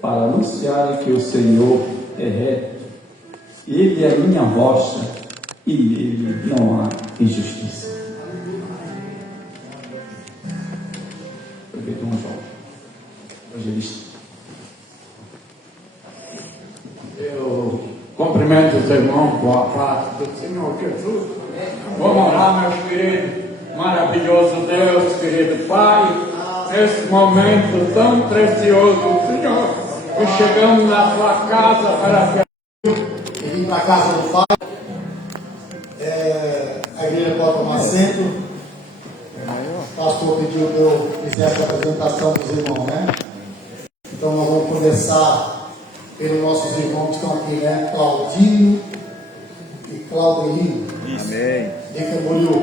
para anunciar que o Senhor é reto, Ele é a minha rocha e nele não há injustiça. Dom João, evangelista. Eu cumprimento os irmãos com a paz do Senhor Jesus. Vamos orar, meu querido, maravilhoso Deus, querido Pai, nesse momento tão precioso, Senhor, que chegamos na sua casa para vim para a casa do Pai. A igreja pode tomar assento. O pastor pediu que eu fizesse a apresentação dos irmãos, né? Então nós vamos começar pelos nossos irmãos que estão aqui, né? Claudinho e Claudelino. Amém. De Camboriú.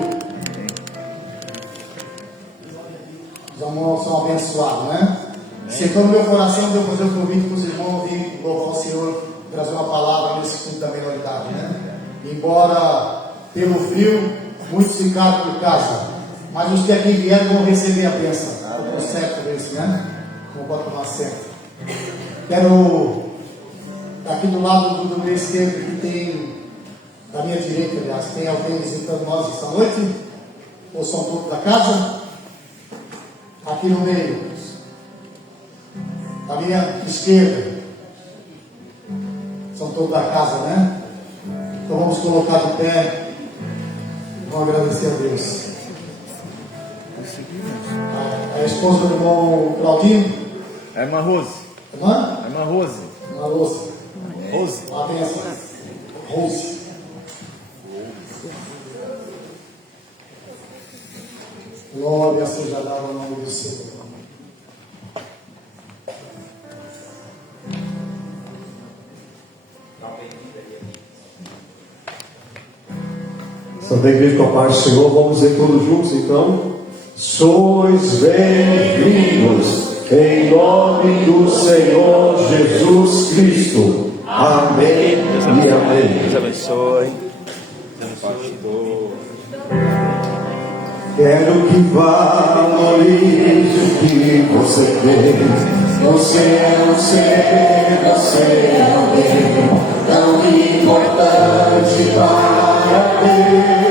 Os irmãos são abençoados, né? Secando meu coração, deu fazer um convite para os irmãos vir louvar o Senhor, trazer uma palavra nesse culto da menoridade, né? Embora pelo frio, muitos ficaram por casa, mas os que aqui vieram vão receber a bênção. Estou certo desse, né? Como pode tomar certo. Quero, aqui do lado do meu esquerdo, que tem, da minha direita, aliás, tem alguém visitando nós esta noite? Ou são todos da casa? Aqui no meio, da minha esquerda, são todos da casa, né? Então vamos colocar de pé. Vamos agradecer a Deus. A esposa do irmão Claudinho. É irmã Rose. Irmã? É irmã Rose. Irmã Rose. Rose. Lá tem essa. Rose. Glória seja dada ao nome do Senhor. Santa Igreja com a paz do Senhor, vamos dizer todos juntos então. Sois bem-vindos em nome do Senhor Jesus Cristo. Amém e amém. Deus abençoe. Quero que valorize o que você fez. Você é um ser, você é alguém tão importante para Deus.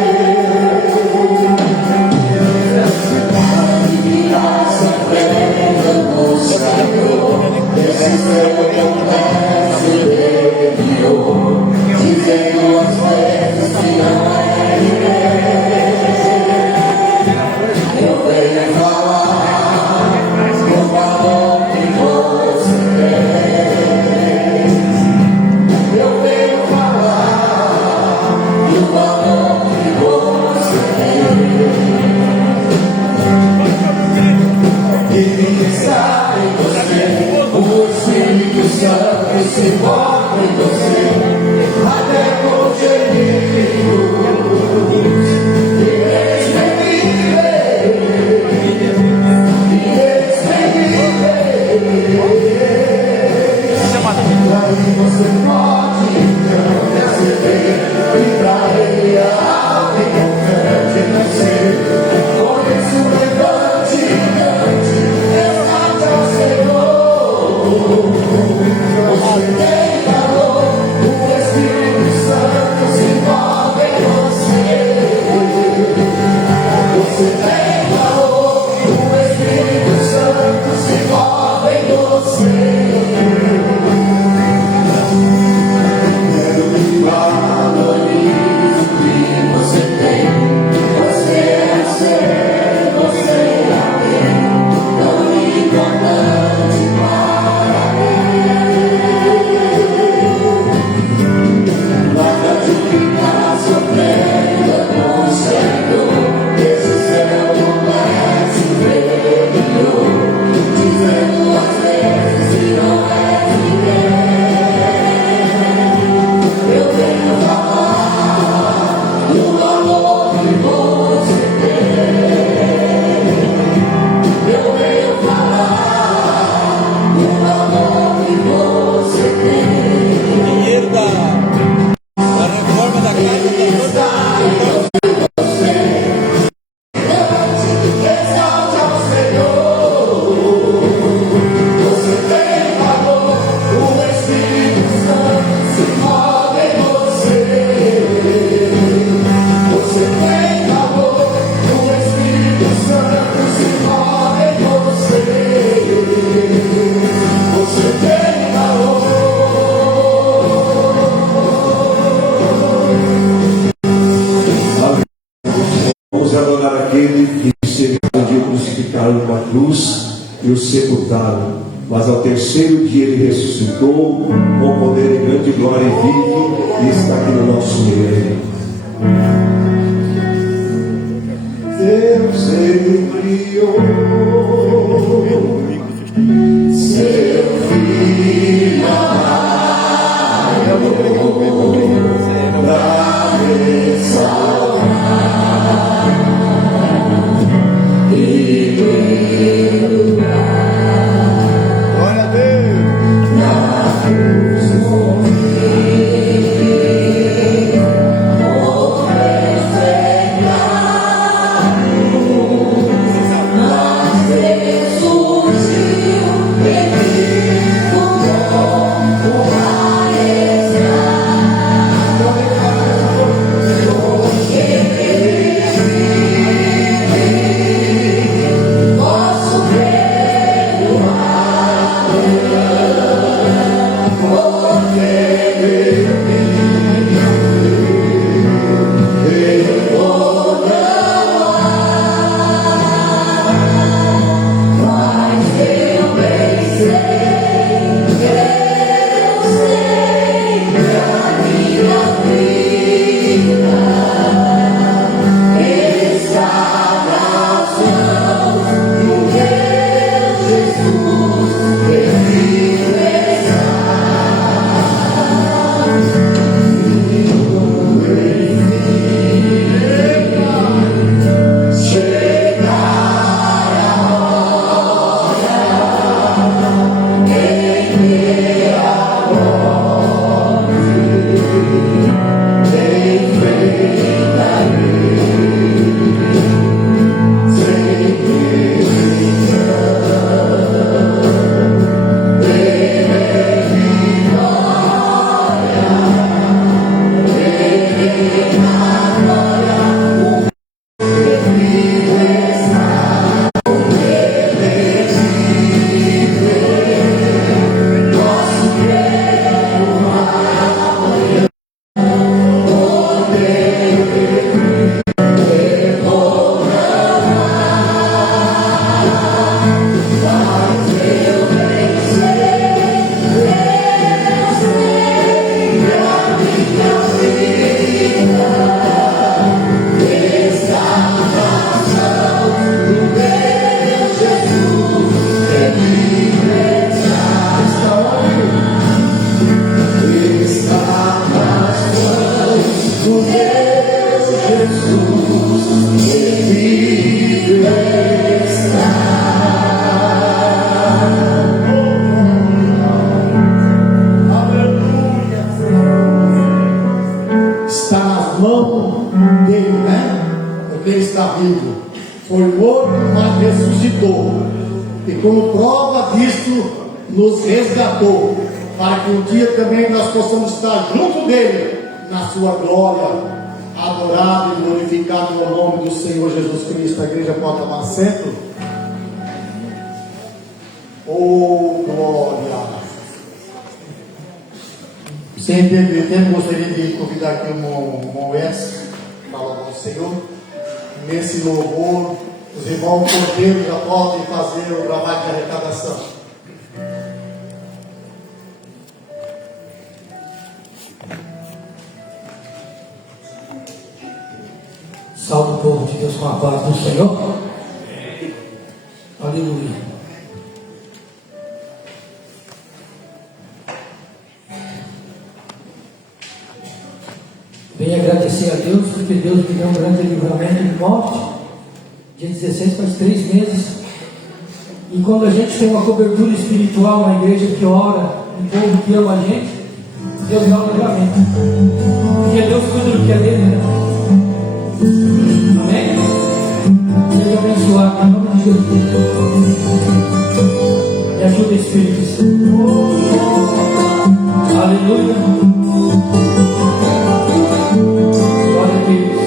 E graça plena no Senhor, esse céu comece enviou, dizendo as vezes que não é ninguém. Eu venho falar do valor que você fez. Eu venho falar do valor que você fez. Ele está em você, o Espírito Santo se move em você, até com gemidos. Você pode então receber e pra ele a alma confiante em você. Por isso levante e cante, exalte ao Senhor. Você tem calor, o Espírito Santo se move em você. Você tem calor, o Espírito Santo se move em você. Dizendo às vezes e o sepultaram. Mas ao terceiro dia ele ressuscitou com poder e grande glória e vive, e está aqui no nosso meio. Deus enviou seu filho amado para me salvar e me livrar. Glória a Deus. Na cruz para que um dia também nós possamos estar junto dele na sua glória, adorado e glorificado no nome do Senhor Jesus Cristo. A igreja pode tomar assento. Oh, glória! Sem perder tempo, gostaria de convidar aqui o irmão Wes para louvar o Senhor. Nesse louvor, os irmãos Cordeiro já podem fazer o trabalho de arrecadação. Salve o povo de Deus com a paz do Senhor. Aleluia. Venho agradecer a Deus, porque Deus me deu um grande livramento de morte. Dia 16 faz 3 meses. E quando a gente tem uma cobertura espiritual, uma igreja que ora, um povo que ama a gente, Deus dá um livramento. Porque Deus cuida do que é dele, né? Amém? Seja abençoado em nome de Jesus. Me ajuda, Espírito Santo. Aleluia. Glória a Deus.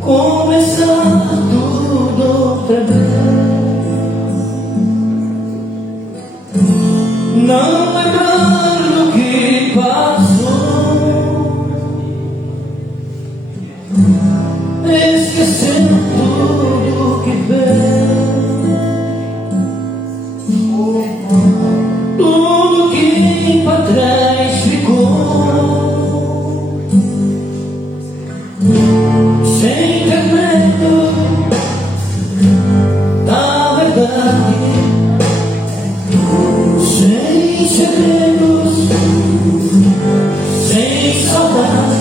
Começar tudo outra vez. não lembrando do que passou, esquecendo tudo que veio, tudo que para trás ficou, sem ter medo da verdade, sem segredos, sem saudades.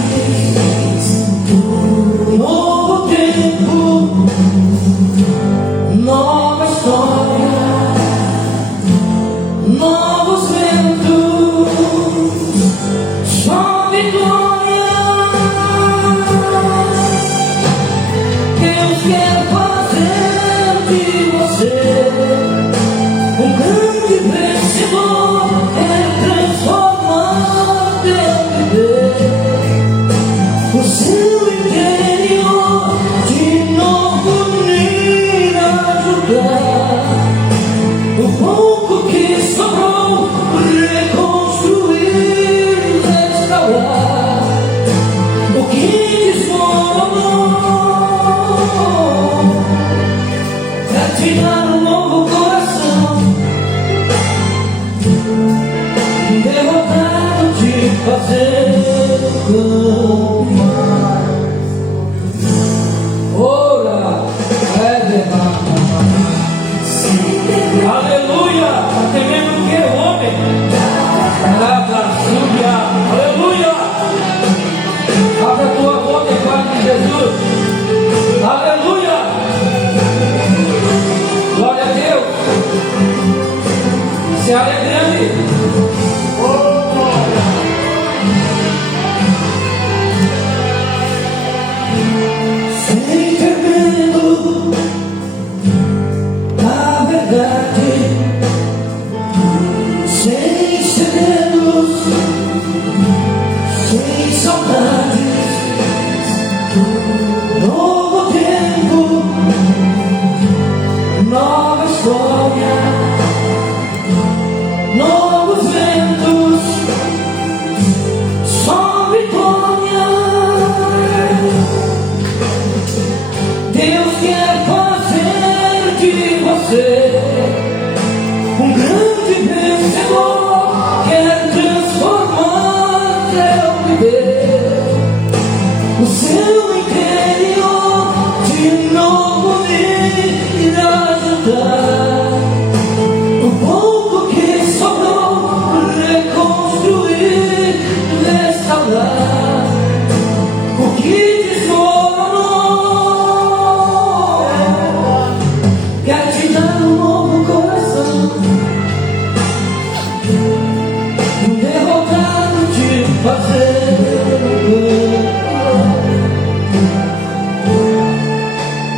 Novo tempo, nova história, novos ventos, só vitória. Deus quer fazer de você um grande vencedor, é transformar teu viver, o seu interior, de novo unir, ajudar o pouco que sobrou, reconstruir, restaurar o que desmoronou, pra tirar um novo coração, derrotado de fazer campeão. Ora, aleluia, até mesmo que o homem, aleluia, abre a tua boca e fala de Jesus, aleluia, glória a Deus, se alegrando. Sem ter medo da verdade, sem segredos, sem saudades. Novo tempo, nova história, novos ventos, só vitória. Deus quer fazer de você um grande vencedor, quer transformar teu viver, o seu interior, de novo unir, ajudar o pouco que sobrou, reconstruir, restaurar o que quer te dar um novo coração, derrotado de fazer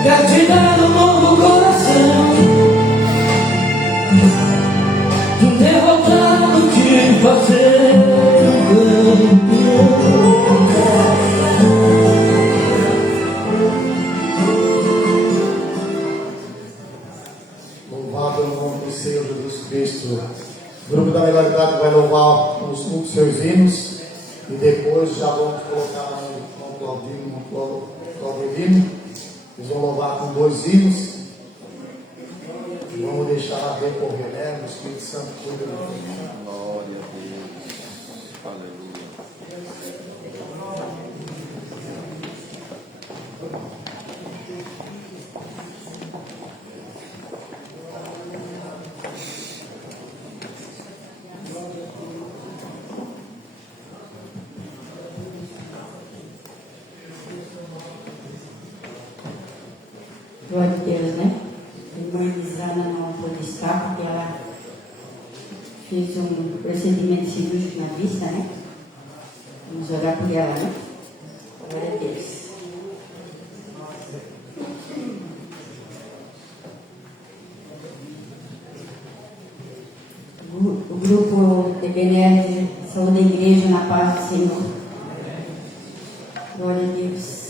quer te dar um novo coração, derrotado de fazer Louvado é o nome do Senhor Jesus Cristo. O grupo da Melhoridade vai louvar os seus hinos e depois já vamos colocar no Claudivino. Eles vão louvar com 2 hinos e vamos deixar recorrer, né? O Espírito Santo cuida do mundo. Glória a Deus. Aleluia. Glória a Deus, né? A irmã Elisana não pôde estar porque ela fez um procedimento cirúrgico na vista, né? Vamos orar por ela, né? Glória a Deus. O grupo TBNR Saúde da Igreja na paz do Senhor. Glória a Deus.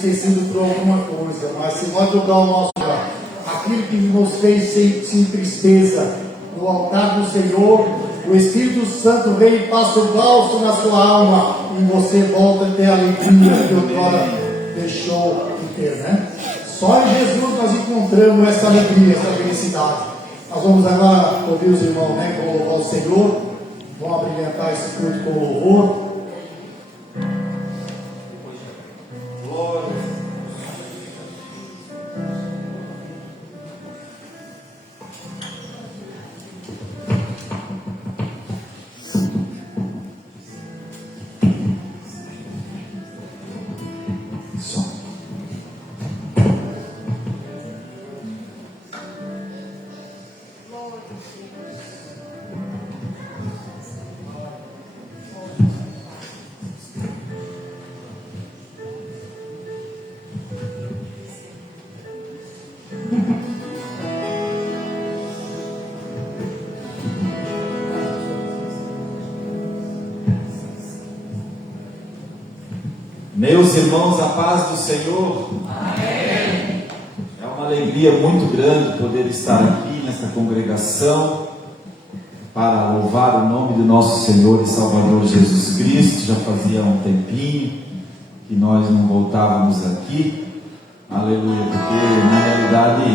entristecido por alguma coisa, mas se nós dobrar o nosso coração, aquilo que nos fez sentir tristeza no altar do Senhor, o Espírito Santo vem e passa o bálsamo na sua alma e você volta a ter a alegria que outrora deixou de ter, né? Só em Jesus nós encontramos essa alegria, essa felicidade. Nós vamos agora ouvir os irmãos, né, com louvar o Senhor. Vamos abrilhantar esse culto com louvor. Meus irmãos, a paz do Senhor. Amém. É uma alegria muito grande poder estar aqui nessa congregação para louvar o nome do nosso Senhor e Salvador Jesus Cristo. Já fazia um tempinho que nós não voltávamos aqui, aleluia, porque na realidade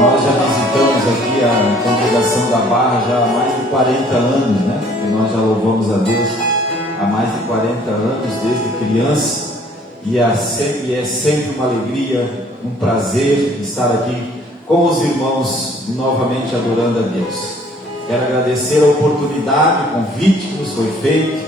nós já visitamos aqui a congregação da Barra já há mais de 40 anos, né? E nós já louvamos a Deus há mais de 40 anos, desde criança, e é sempre uma alegria, um prazer estar aqui com os irmãos novamente adorando a Deus. Quero agradecer a oportunidade, o convite que nos foi feito,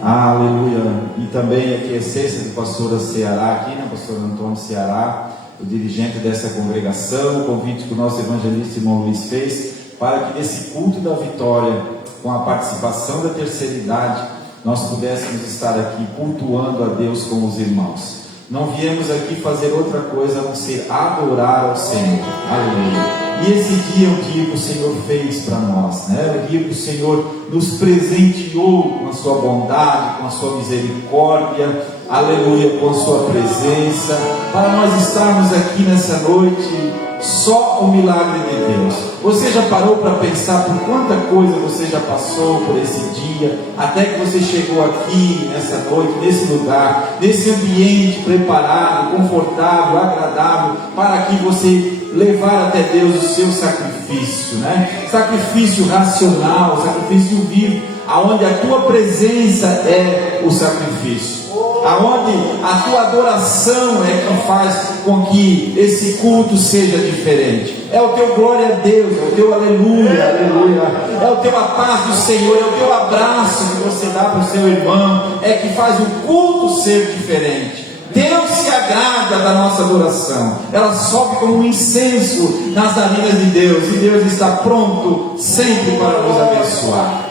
aleluia, e também aqui a essência do pastor Ceará, aqui, né, pastor Antônio Ceará, o dirigente dessa congregação, o convite que o nosso evangelista irmão Luiz fez, para que nesse culto da vitória, com a participação da terceira idade, nós pudéssemos estar aqui cultuando a Deus com os irmãos. Não viemos aqui fazer outra coisa a não ser adorar ao Senhor. Aleluia. E esse dia é o dia que o Senhor fez para nós, né? O dia que o Senhor nos presenteou com a sua bondade, com a sua misericórdia, aleluia, com a sua presença, para nós estarmos aqui nessa noite. Só o milagre de Deus. Você já parou para pensar por quanta coisa você já passou por esse dia, até que você chegou aqui nessa noite, nesse lugar, nesse ambiente preparado, confortável, agradável, para que você levar até Deus o seu sacrifício, né? Sacrifício racional, sacrifício vivo, aonde a tua presença é o sacrifício, aonde a tua adoração é que faz com que esse culto seja diferente. É o teu glória a Deus, é o teu aleluia, aleluia, é o teu a paz do Senhor, é o teu abraço que você dá para o seu irmão, é que faz o culto ser diferente. Deus se agrada da nossa adoração, ela sobe como um incenso nas narinas de Deus, e Deus está pronto sempre para nos abençoar.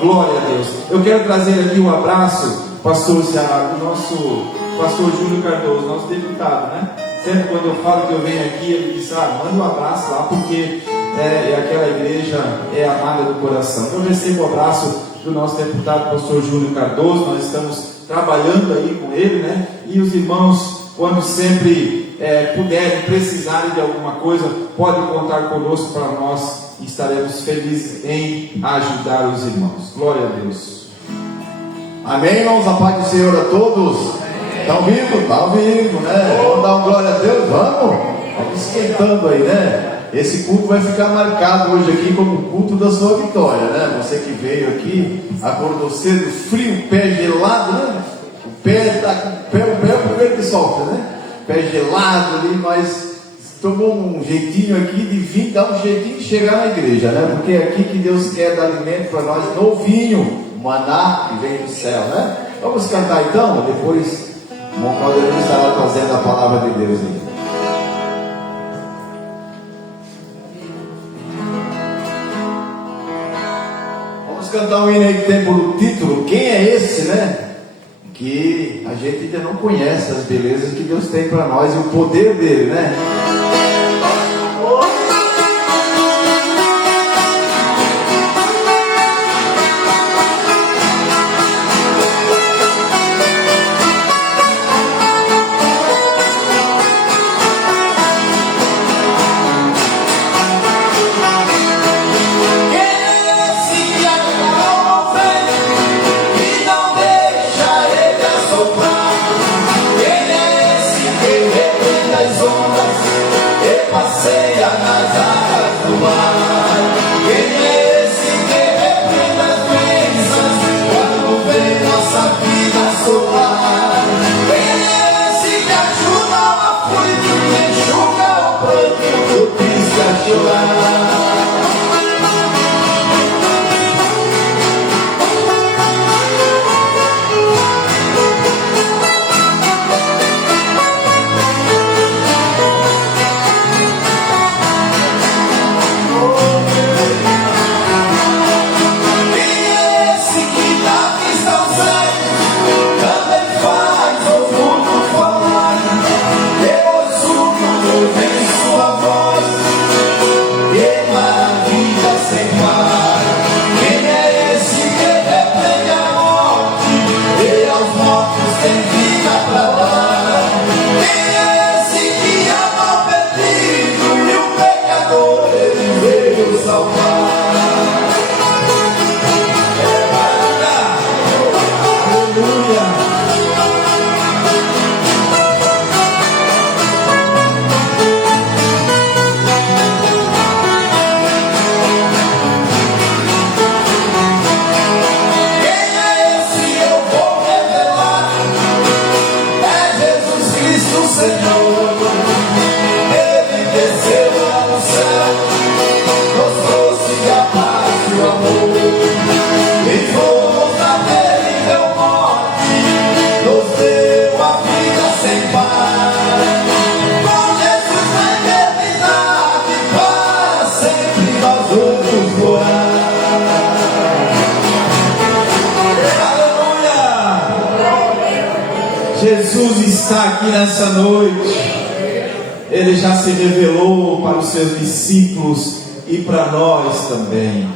Glória a Deus. Eu quero trazer aqui um abraço, pastor Ceará, do nosso pastor Júlio Cardoso, nosso deputado, né? Sempre quando eu falo que eu venho aqui, ele diz: manda um abraço lá, porque aquela igreja é amada do coração. Então eu recebo o abraço do nosso deputado, pastor Júlio Cardoso. Nós estamos trabalhando aí com ele, né? E os irmãos, quando sempre puderem, precisarem de alguma coisa, podem contar conosco, para nós estaremos felizes em ajudar os irmãos. Glória a Deus. Amém, irmãos, a paz do Senhor a todos. Estão vivos? Estão vivos, né? Vamos dar uma glória a Deus? Vamos esquentando aí, né? Esse culto vai ficar marcado hoje aqui como o culto da sua vitória, né? Você que veio aqui, acordou cedo, frio, pé gelado, né? O pé o primeiro que sofre, né? Pé gelado ali, mas tomou um jeitinho aqui de vir, dar um jeitinho de chegar na igreja, né? Porque é aqui que Deus quer dar alimento para nós, novinho, maná que vem do céu, né? Vamos cantar então, depois o irmão Claudio estará trazendo a palavra de Deus aí. Vamos cantar um hino aí que tem por título Quem é Esse, né? Que a gente ainda não conhece as belezas que Deus tem para nós e o poder dele, né? guia nas águas do mar. Quem é esse que repreende as doenças quando vem nossa vida assolar? Quem é esse que ajuda o aflito, que enxuga o pranto do triste a chorar? Jesus está aqui nessa noite. Ele já se revelou para os seus discípulos e para nós também.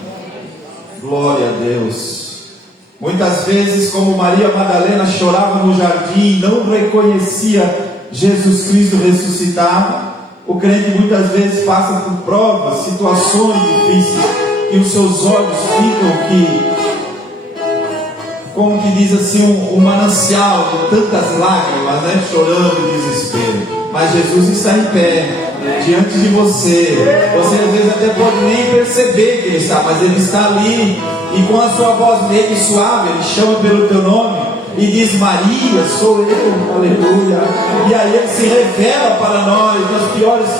Glória a Deus. Muitas vezes, como Maria Madalena chorava no jardim, não reconhecia Jesus Cristo ressuscitado, o crente muitas vezes passa por provas, situações difíceis, e os seus olhos ficam como que diz assim, um manancial de tantas lágrimas, né? Chorando em desespero. Mas Jesus está em pé diante de você. Você às vezes até pode nem perceber que Ele está, mas Ele está ali, e com a sua voz meio suave, Ele chama pelo teu nome e diz: Maria, sou eu, aleluia. E aí Ele se revela para nós nas piores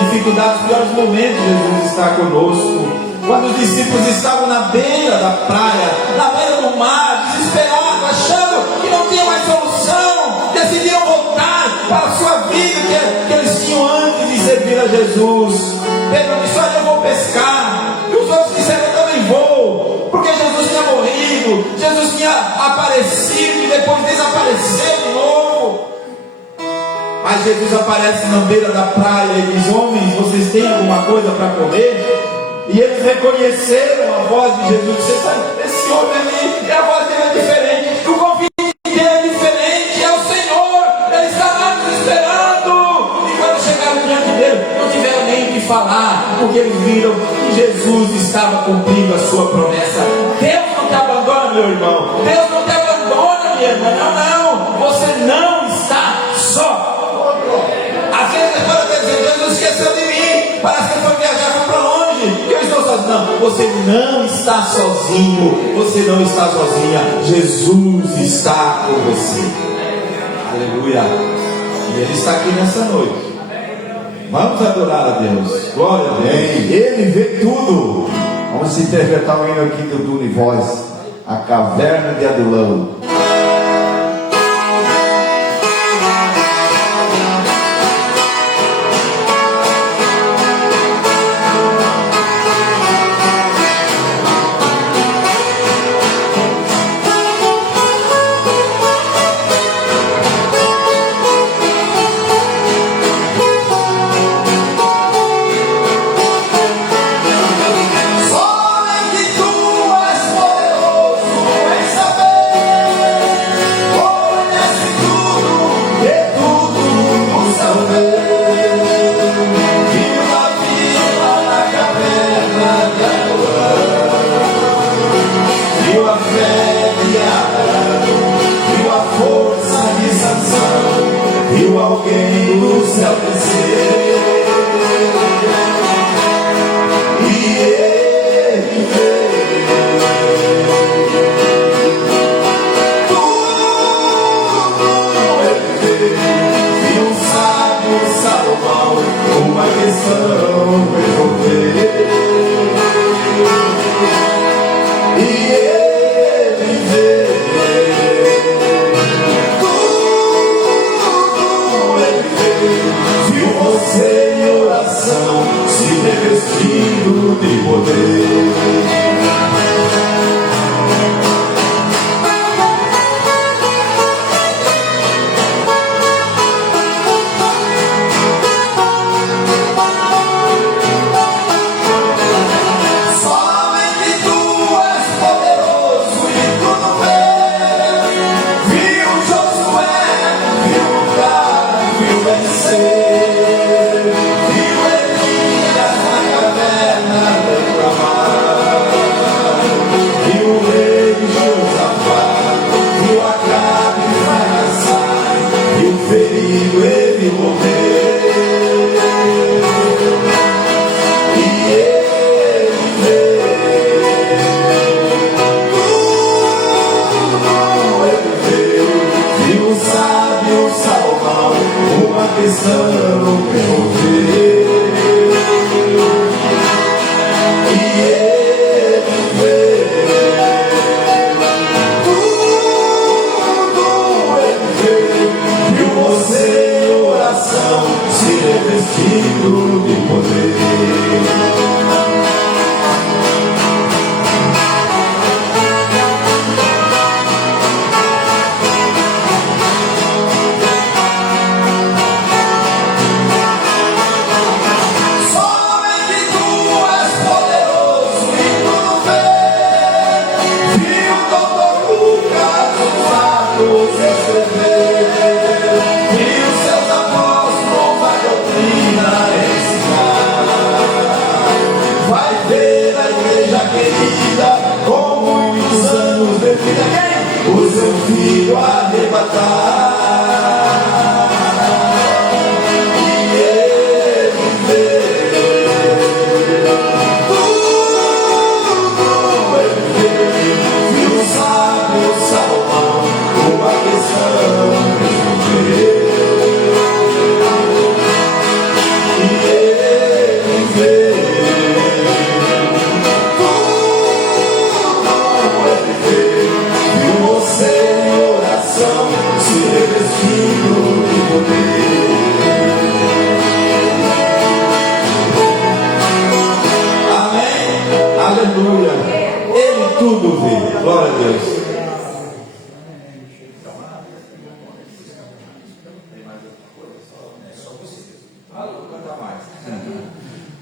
dificuldades, nos piores momentos. Jesus está conosco. Quando os discípulos estavam na beira da praia, na beira do mar, desesperados, achando que não tinha mais solução, decidiram voltar para a sua vida que eles tinham antes de servir a Jesus. Pedro disse: olha, eu vou pescar. E os outros disseram: eu também vou. Porque Jesus tinha morrido, Jesus tinha aparecido e depois desapareceu de novo. Mas Jesus aparece na beira da praia e diz: homens, vocês têm alguma coisa para comer? E eles reconheceram a voz de Jesus. Você sabe, esse homem ali, a voz dele é diferente, o convite dele é diferente, é o Senhor, Ele está lá nos esperando. E quando chegaram diante dele, não tiveram nem o que falar, porque eles viram que Jesus estava cumprindo a sua promessa. Deus não te abandona, meu irmão, Deus não te abandona, minha irmã. Não, você não está só. Às vezes você pode dizer: Jesus esqueceu de mim, parece que foi viajar, foi para longe. Eu estou sozinho. Não, você não está sozinho. Você não está sozinha. Jesus está com você. Aleluia. E Ele está aqui nessa noite. Vamos adorar a Deus. Glória a Deus. Ele vê tudo. Vamos interpretar o hino aqui do Univoz, a caverna de Adulão. Somente Tu és poderoso em saber questão resolver. E Ele vê tudo, Ele vê. Viu você em oração, se revestindo de poder.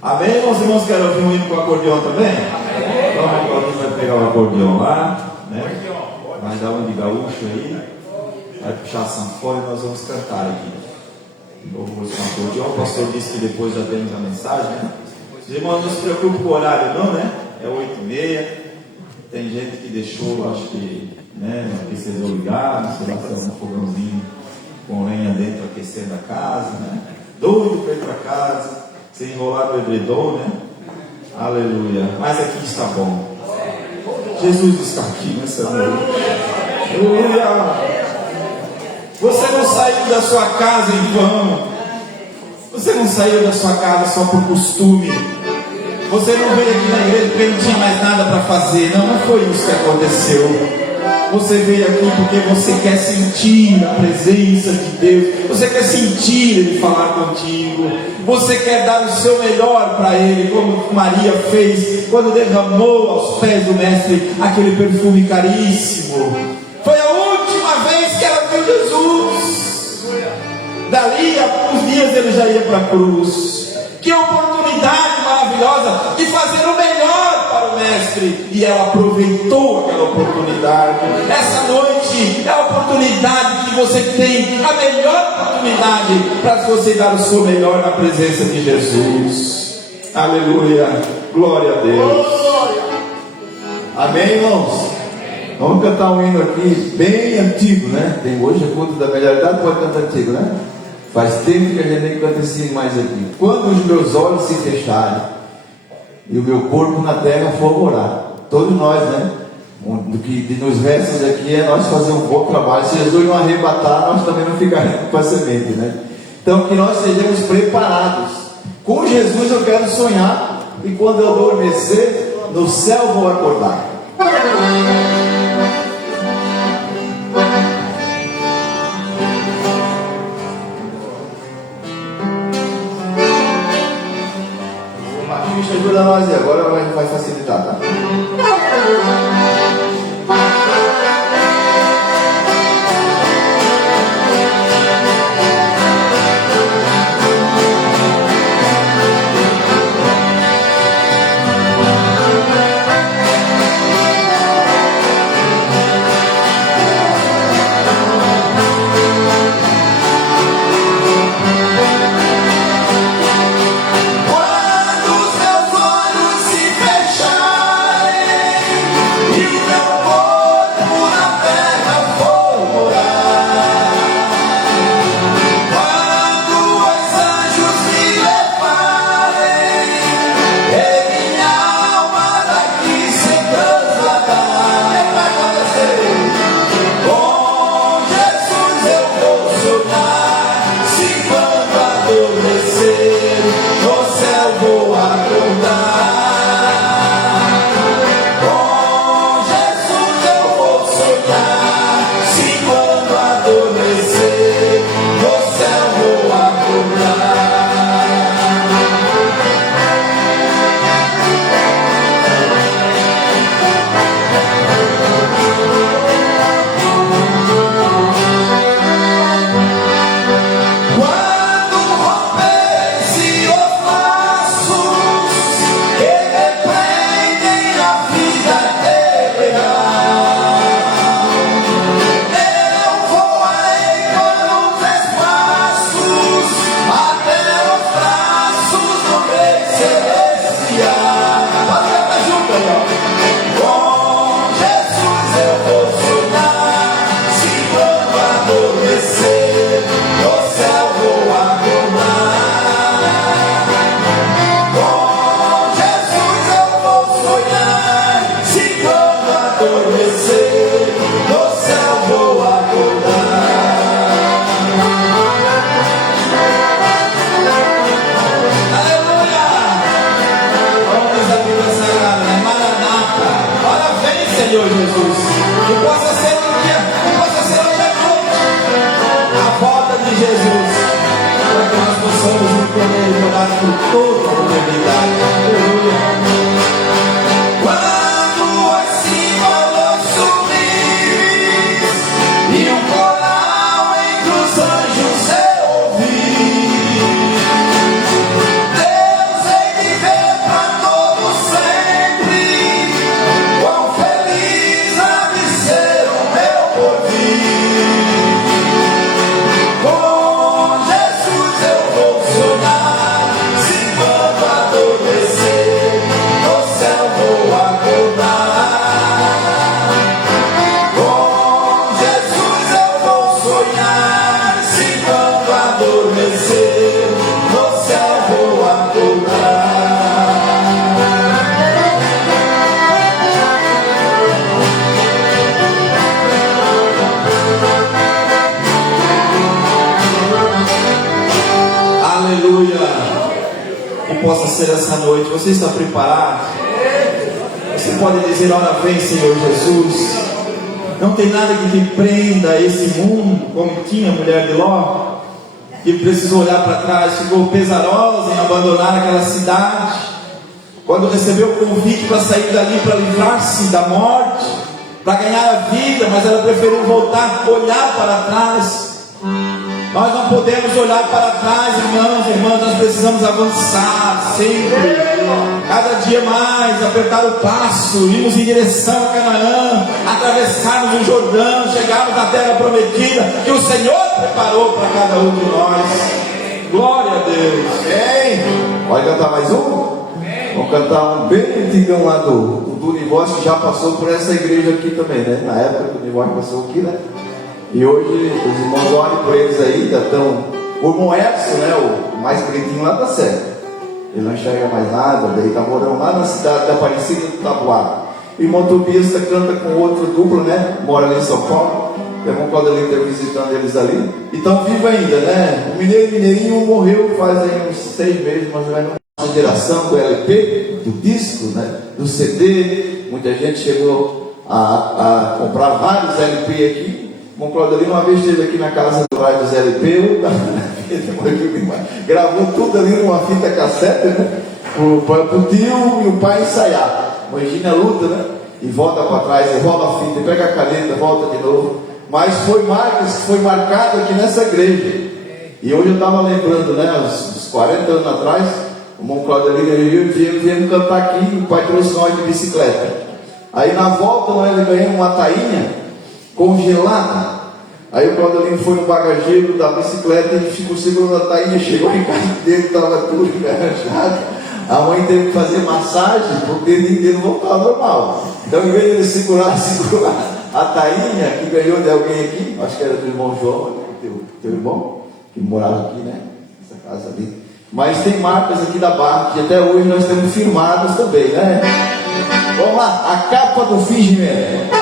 Amém, irmãos? Querem ouvir um hino com acordeão também? Então, alguém vai pegar o acordeão lá, né? Vai dar um de gaúcho aí, vai puxar a sanfona e nós vamos cantar aqui. Louvor com acordeão. O pastor disse que depois já temos a mensagem, né? Os irmãos, não se preocupem com o horário, não, né? É 8h30. Tem gente que deixou, acho que, né, o aquecedor ligado, sei lá, se é um fogãozinho com lenha dentro aquecendo a casa, né? Doido para ir para casa. Se enrolar no edredom, né? Aleluia. Mas aqui está bom. Jesus está aqui nessa noite. Aleluia. Você não saiu da sua casa em vão. Você não saiu da sua casa só por costume. Você não veio aqui na igreja porque não tinha mais nada para fazer. Não foi isso que aconteceu. Você veio aqui porque você quer sentir a presença de Deus. Você quer sentir Ele falar contigo. Você quer dar o seu melhor para Ele, como Maria fez quando derramou aos pés do Mestre aquele perfume caríssimo. Foi a última vez que ela viu Jesus. Dali a alguns dias ele já ia para a cruz. Que oportunidade maravilhosa de fazer o melhor para o Mestre. E ela aproveitou aquela oportunidade. Essa noite é a oportunidade que você tem, a melhor oportunidade para você dar o seu melhor na presença de Jesus. Aleluia, glória a Deus. Amém, irmãos? Vamos cantar um hino aqui bem antigo, né? Tem hoje é culto da melhor idade, pode cantar antigo, né? Faz tempo que a gente nem canta esse hino mais aqui. Quando os meus olhos se fecharem e o meu corpo na terra for morar, todos nós, né? Do que nos restos aqui é nós fazer um bom trabalho. Se Jesus não arrebatar, nós também não ficaremos com a semente, né? Então que nós sejamos preparados Com Jesus eu quero sonhar, e quando eu adormecer, no céu vou acordar. O Marquinhos ajuda nós e agora vai facilitar, tá? Essa noite, você está preparado? Você pode dizer: ora vem, Senhor Jesus. Não tem nada que te prenda a esse mundo, como tinha a mulher de Ló, que precisou olhar para trás, ficou pesarosa em abandonar aquela cidade, quando recebeu o convite para sair dali, para livrar-se da morte, para ganhar a vida, mas ela preferiu voltar, olhar para trás. Nós não podemos olhar para trás, irmãos e irmãs, nós precisamos avançar sempre, cada dia mais, apertar o passo, irmos em direção a Canaã, atravessarmos o Jordão, chegarmos na terra prometida, que o Senhor preparou para cada um de nós. Glória a Deus. Amém. Pode cantar mais um? Vamos cantar um bem antigão lá do Univós, que já passou por essa igreja aqui também, né? Na época que o Univós passou aqui, né? E hoje os irmãos olhem por eles aí, ainda estão. O irmão Edson, né, o mais bonitinho lá da Serra, ele não enxerga mais nada, daí está morando lá na cidade da Aparecida do Taboá. O irmão Tobias canta com outro duplo, né, mora ali em São Paulo. O irmão Claudelino esteve visitando eles ali. E estão vivos ainda, né? O Mineiro e Mineirinho morreu faz aí uns 6 meses, mais ou menos. A geração do LP, do disco, né? Do CD. Muita gente chegou a comprar vários LP aqui. O irmão Claudelino uma vez esteve aqui na casa do vários LP. Gravou tudo ali numa fita cassete, né? Para o tio e o pai ensaiar. Imagina a luta, né? E volta para trás, e rola a fita, e pega a caneta, volta de novo. Mas foi marcado aqui nessa igreja. E hoje eu estava lembrando, né? Uns 40 anos atrás, o irmão Claudelino e eu viemos cantar aqui, o pai trouxe nós de bicicleta. Aí na volta nós ganhamos uma tainha congelada. Aí o Claudelino foi no bagageiro da bicicleta e ficou segurando a tainha, chegou em casa dele, estava tudo enganchado. A mãe teve que fazer massagem para o dedinho dele voltar ao normal. Então, em vez de ele segurar a tainha que ganhou de alguém aqui, acho que era do irmão João, teu irmão, que morava aqui, né? Nessa casa ali. Mas tem marcas aqui da barra que até hoje nós temos firmadas também, né? Vamos lá, a capa do fingimento.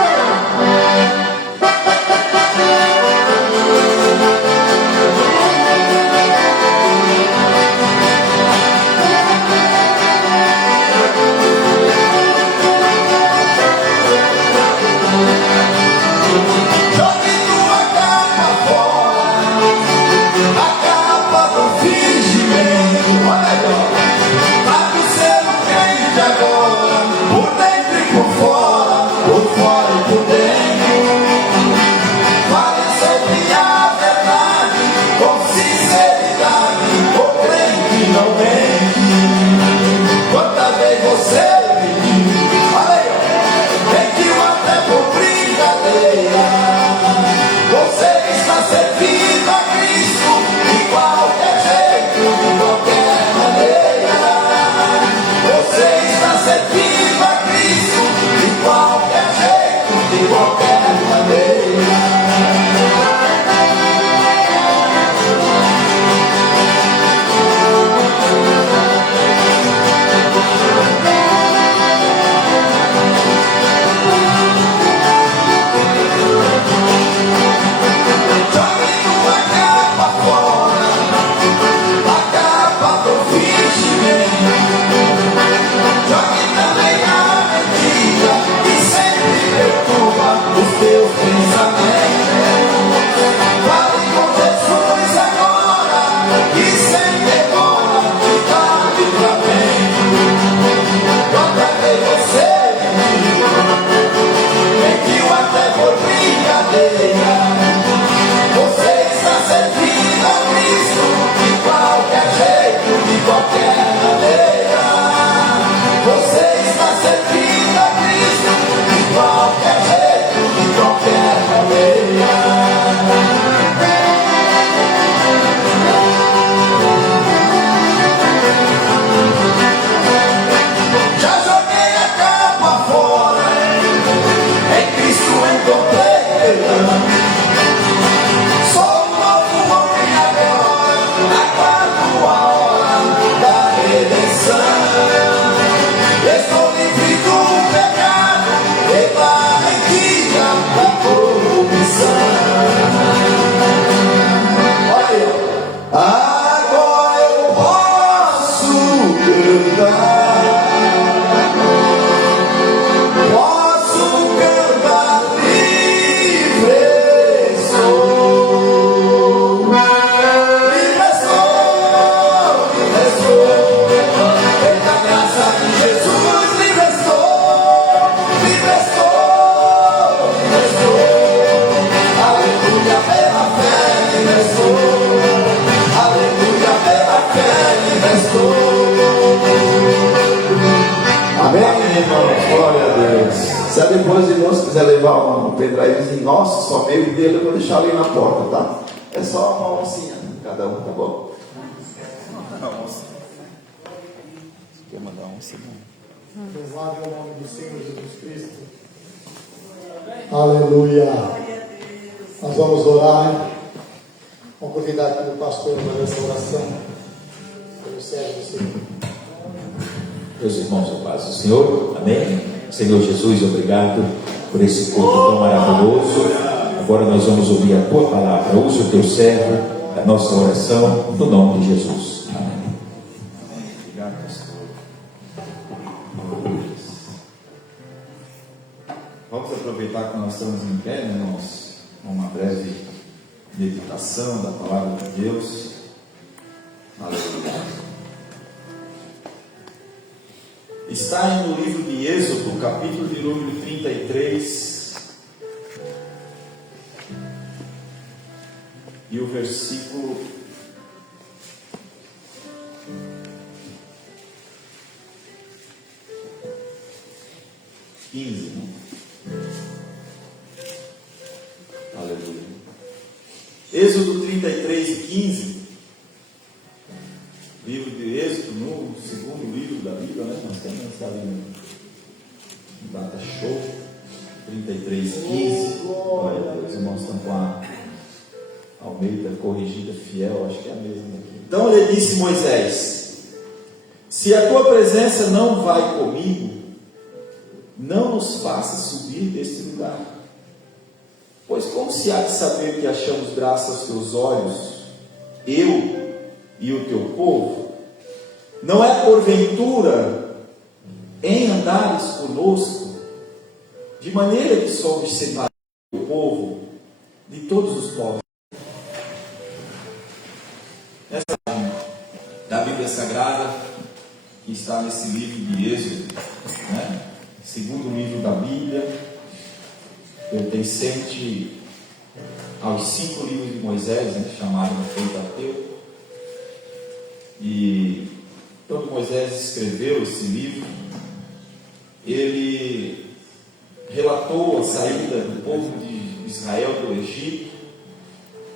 Se depois de nós quiser levar um pendrivezinho nosso, só meio dele, eu vou deixar ali na porta, tá? É só uma oncinha, cada um, tá bom? Quer mandar um segundo? Louvado é o nome do Senhor Jesus Cristo. Aleluia. Nós vamos orar. Vamos convidar aqui o pastor para essa oração. Pelo servo do Senhor. Meus irmãos, a paz do Senhor, amém? Senhor Jesus, obrigado por esse culto tão maravilhoso. Agora nós vamos ouvir a tua palavra. Use o teu servo, a nossa oração, no nome de Jesus. Amém. Obrigado, pastor. Vamos aproveitar que nós estamos em pé, né, irmãos? Uma breve meditação da palavra de Deus. Aleluia. Está aí no livro de Êxodo, capítulo de número 33, e o versículo 15. Aleluia. Êxodo 33 e 15. Livro de Êxodo, no segundo livro da Bíblia, né? Nós temos essa data show. 33 e 15. Glória a Deus, irmãos, estão com a Almeida corrigida fiel, acho que é a mesma aqui. Então ele disse: Moisés, se a tua presença não vai comigo, não nos faça subir deste lugar. Pois como se há de saber que achamos graça aos teus olhos, eu e o teu povo? Não é porventura em andares conosco, de maneira que somos separados do povo, de todos os povos. Essa da Bíblia Sagrada, que está nesse livro de Êxodo, né? Segundo livro da Bíblia, pertencente aos 5 livros de Moisés, né? Chamado Pentateuco. E quando Moisés escreveu esse livro, ele relatou a saída do povo de Israel do Egito.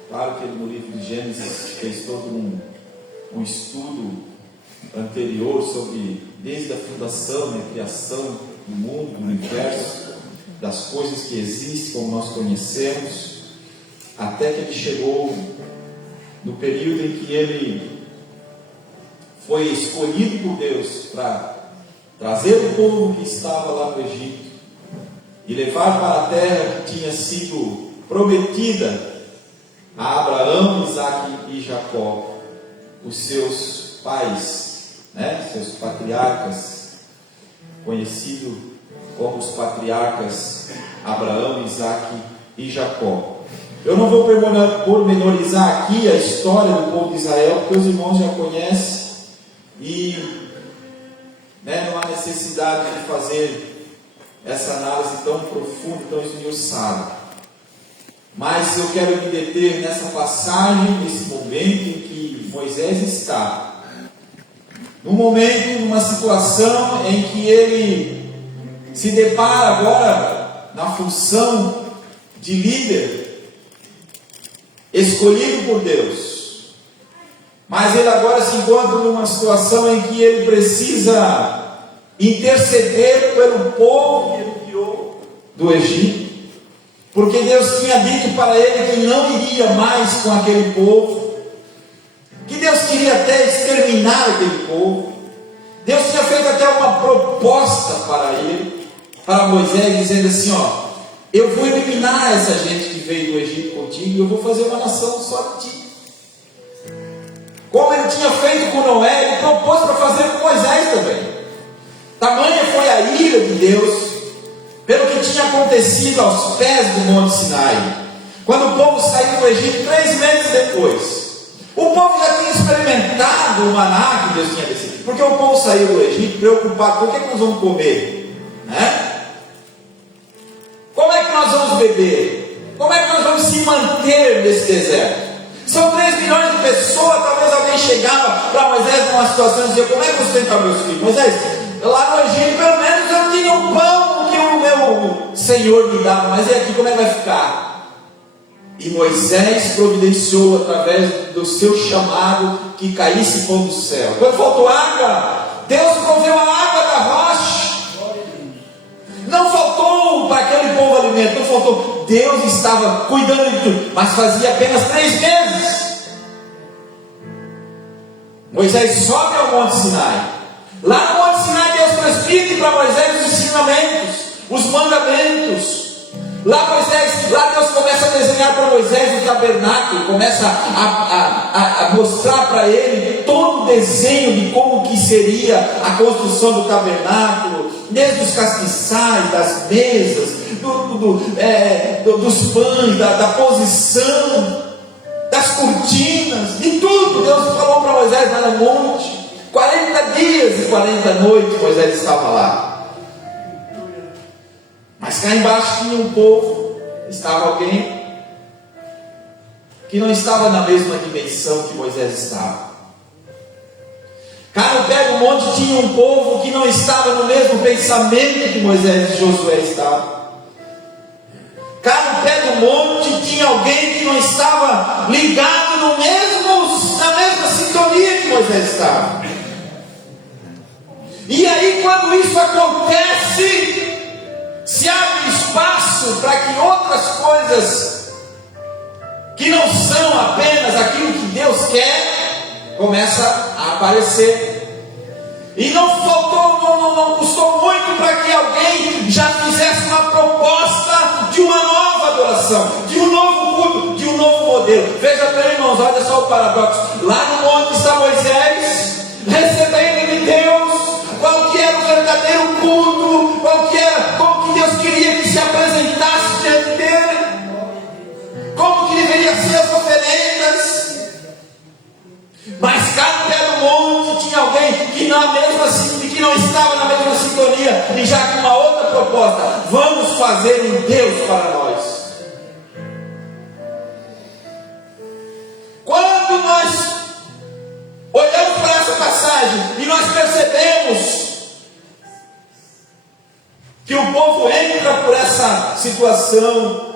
Claro que ele no livro de Gênesis fez todo um estudo anterior sobre, desde a fundação, né, a criação do mundo, do universo, das coisas que existem como nós conhecemos, até que ele chegou no período em que ele foi escolhido por Deus para trazer o povo que estava lá no Egito e levar para a terra que tinha sido prometida a Abraão, Isaque e Jacó, os seus pais, né? Seus patriarcas, conhecido como os patriarcas Abraão, Isaque e Jacó. Eu não vou pormenorizar aqui a história do povo de Israel, porque os irmãos já conhecem e, né, não há necessidade de fazer essa análise tão profunda, tão esmiuçada. Mas eu quero me deter nessa passagem, nesse momento em que Moisés está, num momento, numa situação em que ele se depara agora na função de líder, escolhido por Deus, mas ele agora se encontra numa situação em que ele precisa interceder pelo povo que ele tirou do Egito, porque Deus tinha dito para ele que não iria mais com aquele povo, que Deus queria até exterminar aquele povo. Deus tinha feito até uma proposta para ele, para Moisés, dizendo assim: ó, eu vou eliminar essa gente que veio do Egito contigo, e eu vou fazer uma nação só de ti. Como ele tinha feito com Noé, ele propôs para fazer com Moisés também. Tamanha foi a ira de Deus pelo que tinha acontecido aos pés do Monte Sinai, quando o povo saiu do Egito 3 meses depois. O povo já tinha experimentado o maná que Deus tinha descido, porque o povo saiu do Egito preocupado: com o que nós vamos comer? Né? Como é que nós vamos beber? Como é que nós vamos se manter nesse deserto? São 3 milhões de pessoas. Talvez alguém chegava para Moisés numa situação e dizia: como é que eu sustento meus filhos? Moisés, lá no Egito pelo menos eu tinha um pão que o meu Senhor me dava, mas e aqui como é que vai ficar? E Moisés providenciou através do seu chamado que caísse pão do céu. Quando faltou água, Deus proveu a água da rocha. Não faltou para aquele povo alimento, não faltou. Deus estava cuidando de tudo, mas fazia apenas 3 meses. Moisés sobe ao Monte Sinai. Lá no Monte Sinai Deus transmite para Moisés os ensinamentos, os mandamentos. Lá Deus começa a desenhar para Moisés o tabernáculo, começa a mostrar para ele todo o desenho de como que seria a construção do tabernáculo, desde os castiçais, das mesas, dos pães, da posição, das cortinas, de tudo. Deus falou para Moisés lá no monte. 40 dias e 40 noites Moisés estava lá. Mas cá embaixo tinha um povo, estava alguém que não estava na mesma dimensão que Moisés estava. Cá no pé do monte tinha um povo que não estava no mesmo pensamento que Moisés e Josué estavam. Cá no pé do monte tinha alguém que não estava ligado na mesma sintonia que Moisés estava. E aí, quando isso acontece, se abre espaço para que outras coisas que não são apenas aquilo que Deus quer começa a aparecer. E não custou muito para que alguém já fizesse uma proposta de uma nova adoração, de um novo culto, de um novo modelo. Veja bem, irmãos, olha só o paradoxo. Lá no monte está Moisés recebendo de Deus qual que era o verdadeiro culto, como que Deus queria que se apresentasse diante dele, como que deveriam ser as oferendas. Mas cá no pé do monte tinha alguém que não estava na mesma sintonia, e já com uma outra proposta: vamos fazer um Deus para nós. Quando nós olhamos para essa passagem e nós percebemos que o povo entra por essa situação,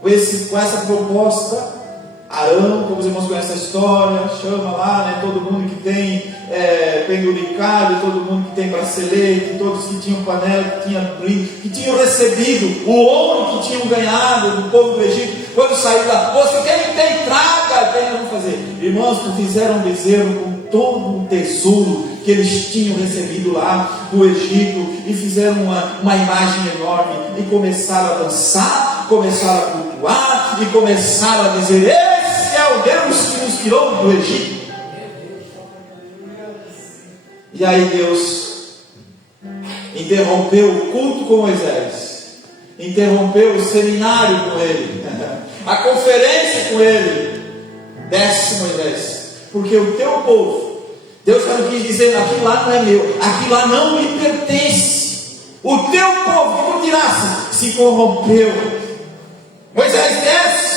com essa proposta, Arão, como os irmãos conhecem a história, chama lá, né, todo mundo que tem penduricalho, todo mundo que tem bracelete, todos que tinham panela, que tinham recebido o ouro que tinham ganhado do povo do Egito, quando saiu da poça, quem tem, traga, quem não fazer. Irmãos, fizeram um bezerro com todo o tesouro que eles tinham recebido lá do Egito, e fizeram uma imagem enorme, e começaram a dançar, começaram a cultuar, e começaram a dizer: esse é o Deus que nos tirou do Egito. E aí Deus interrompeu o culto com Moisés, interrompeu o seminário com ele, a conferência com ele. Desce, Moisés, porque o teu povo, Deus não quis dizer: aquilo lá não é meu, aquilo lá não me pertence. O teu povo que tu tirasse se corrompeu. Moisés desce.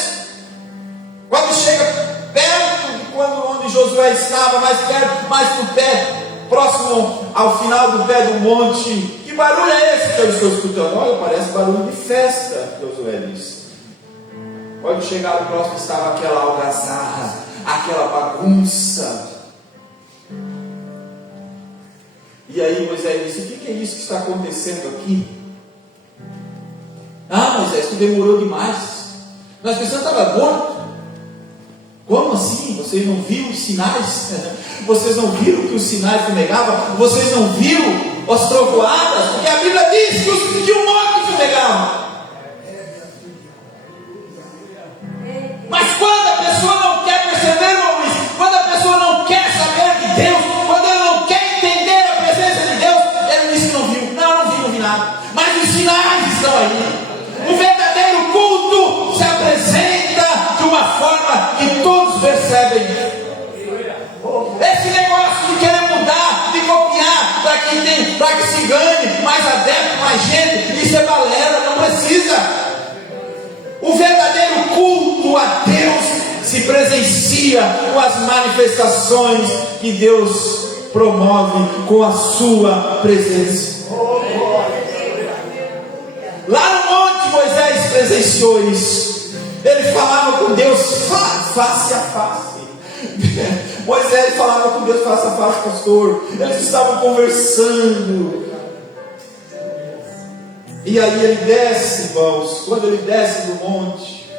Quando chega perto de onde Josué estava, mais perto, mais no pé, próximo ao final do pé do monte, que barulho é esse que eu estou escutando? Olha, parece barulho de festa, Josué disse. Quando chegaram próximo, estava aquela algazarra, aquela bagunça. E aí Moisés disse: o que é isso que está acontecendo aqui? Ah, Moisés, tu demorou demais. Nós pensamos que estava morto. Como assim? Vocês não viram os sinais? Vocês não viram que os sinais fumegavam? Vocês não viram as trovoadas? Porque a Bíblia diz que o monte fumegava. Mas quando a pessoa não quer perceber, irmão Luiz, quando a pessoa não quer saber de Deus, quando ela não quer entender a presença de Deus, ela diz que não viu. Não vi nada. Mas os sinais estão aí. O verdadeiro culto se apresenta de uma forma que todos percebem. Esse negócio de querer mudar, de copiar, para que se ganhe mais adepto, mais gente, isso é balela, não precisa. O verdadeiro culto a Deus se presencia com as manifestações que Deus promove com a sua presença. Lá no monte Moisés presenciou isso. Ele falava com Deus face a face. Moisés falava com Deus face a face, pastor. Eles estavam conversando. E aí ele desce, irmãos. Quando ele desce do monte,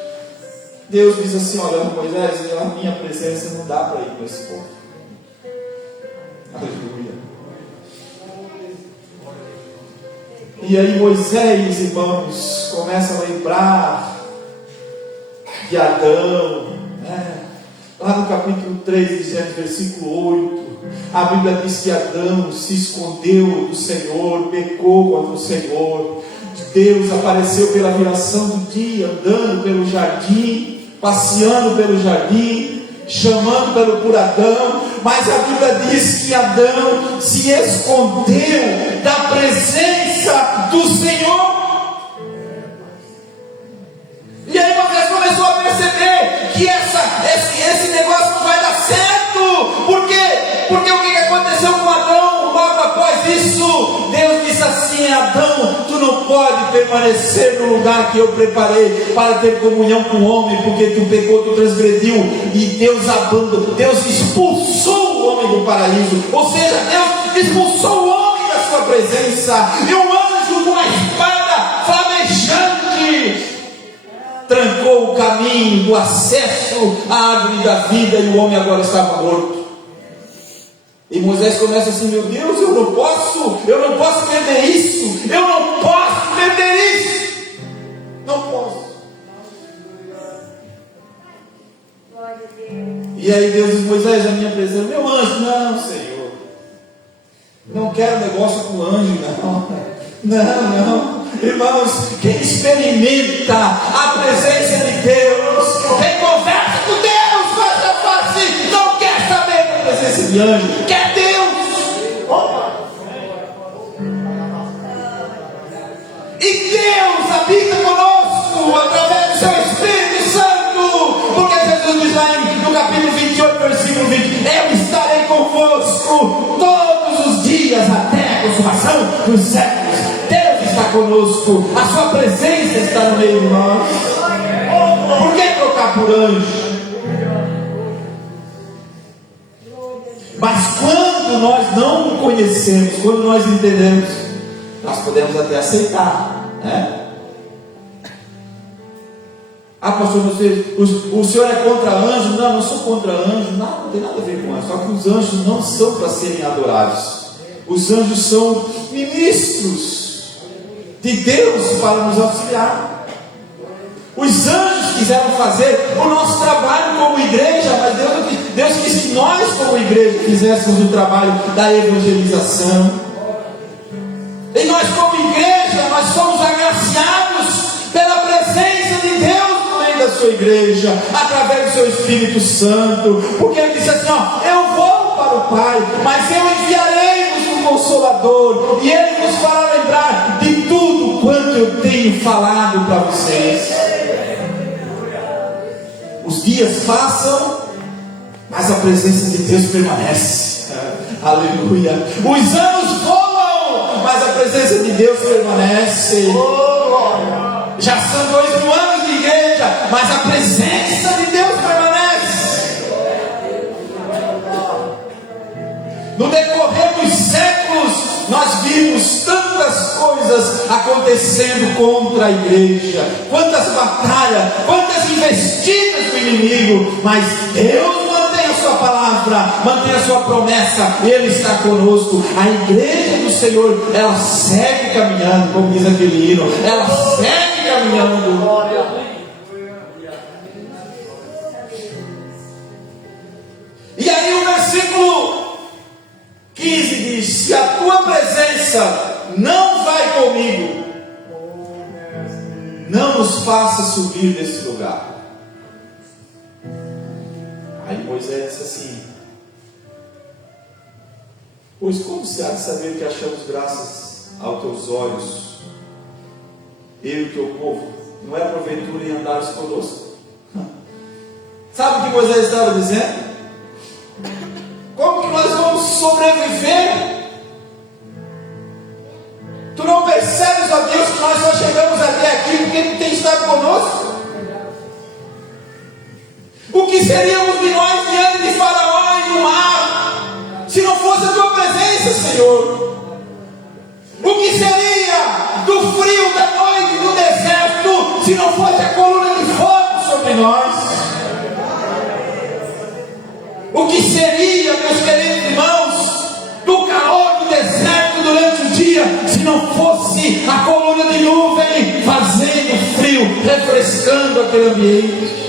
Deus diz assim: olha, Moisés, a minha presença não dá para ir com esse povo. Aleluia. E aí Moisés, irmãos, começa a lembrar de Adão, né? Lá no capítulo 3, dizendo, versículo 8, a Bíblia diz que Adão se escondeu do Senhor, pecou contra o Senhor. Deus apareceu pela viração do dia, andando pelo jardim, passeando pelo jardim, chamando por Adão, mas a Bíblia diz que Adão se escondeu da presença do Senhor. E aí Moisés começou a perceber que esse negócio não vai dar certo. Por quê? Porque o que aconteceu com Adão logo após isso? Deus disse assim: Adão, tu não pode permanecer no lugar que eu preparei para ter comunhão com o homem, porque tu pecou, tu transgrediu. E Deus abandonou, Deus expulsou o homem do paraíso. Ou seja, Deus expulsou o homem da sua presença. E um anjo com a espada flamejante trancou o caminho do acesso à árvore da vida, e o homem agora estava morto. E Moisés começa assim: meu Deus, eu não posso perder isso, eu não posso perder isso, não posso. E aí Deus diz: Moisés, a minha presença, meu anjo, não, Senhor, não quero negócio com anjo, não. Irmãos, quem experimenta a presença de Deus, quem conversa com Deus face a face, não quer saber da presença de anjo, quer Deus. E Deus habita conosco através do seu Espírito Santo, porque Jesus diz lá no capítulo 28, versículo 20: eu estarei convosco todos os dias até a consumação dos séculos. Está conosco, a sua presença está no meio de nós. Por que trocar por anjo? Mas quando nós não conhecemos, quando nós entendemos, nós podemos até aceitar, né? Ah, pastor, o senhor é contra anjo? Não, não sou contra anjo, não tem nada a ver com anjo. Só que os anjos não são para serem adorados. Os anjos são ministros de Deus para nos auxiliar. Os anjos quiseram fazer o nosso trabalho como igreja, mas Deus quis que nós como igreja fizéssemos o trabalho da evangelização. E nós como igreja, nós somos agraciados pela presença de Deus no meio da sua igreja, através do seu Espírito Santo, porque Ele disse assim: eu vou para o Pai, mas eu enviarei-vos um Consolador, e Ele nos fará lembrar de tudo quanto eu tenho falado para vocês. Os dias passam, mas a presença de Deus permanece. Aleluia. Os anos voam, mas a presença de Deus permanece. Já são 2000 anos de igreja, mas a presença de Deus permanece. No decorrer dos séculos, nós vimos tantas coisas acontecendo contra a igreja, quantas batalhas, quantas investidas do inimigo, mas Deus mantém a sua palavra, mantém a sua promessa, Ele está conosco. A igreja do Senhor, ela segue caminhando, como diz aquele hino, ela segue caminhando. E aí o versículo 15 diz: se a tua presença não vai comigo, não nos faça subir desse lugar. Aí Moisés disse assim: pois como se há de saber que achamos graças aos teus olhos, eu e o teu povo, não é porventura em andares conosco? Sabe o que Moisés estava dizendo? Como que nós vamos sobreviver? Tu não percebes, ó Deus, que nós só chegamos até aqui porque Tu tem estado conosco? O que seríamos de nós diante de Faraó e do mar, se não fosse a Tua presença, Senhor? O que seria do frio da noite do deserto, se não fosse a coluna de fogo sobre nós? O que seria, meus queridos irmãos, do calor do deserto durante o dia, se não fosse a refrescando aquele ambiente.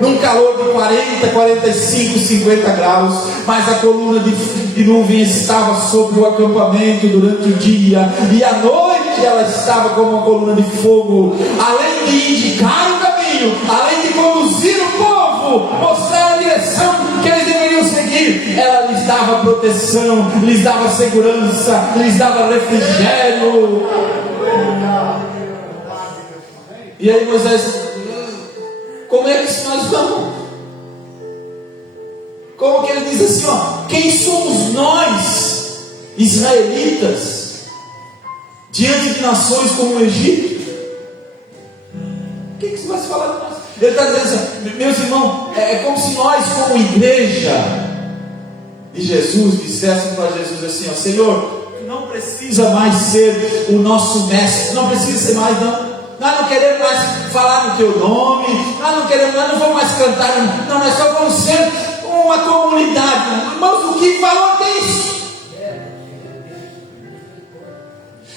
Num calor de 40, 45, 50 graus, mas a coluna de nuvem estava sobre o acampamento durante o dia, e à noite ela estava como uma coluna de fogo, além de indicar o caminho, além de conduzir o povo, mostrar a direção que eles deveriam seguir. Ela lhes dava proteção, lhes dava segurança, lhes dava refrigério. E aí Moisés: como é que nós vamos? Como que ele diz assim, ó: quem somos nós, israelitas, diante de nações como o Egito? O que você vai falar de nós? Ele está dizendo assim: meus irmãos, é como se nós, como igreja de Jesus, disséssemos para Jesus assim, ó: Senhor, não precisa mais ser o nosso mestre, não precisa ser mais, não. Nós não queremos mais falar no teu nome, nós não vamos mais cantar, não, nós só vamos ser uma comunidade. Irmãos, o que valor tem isso?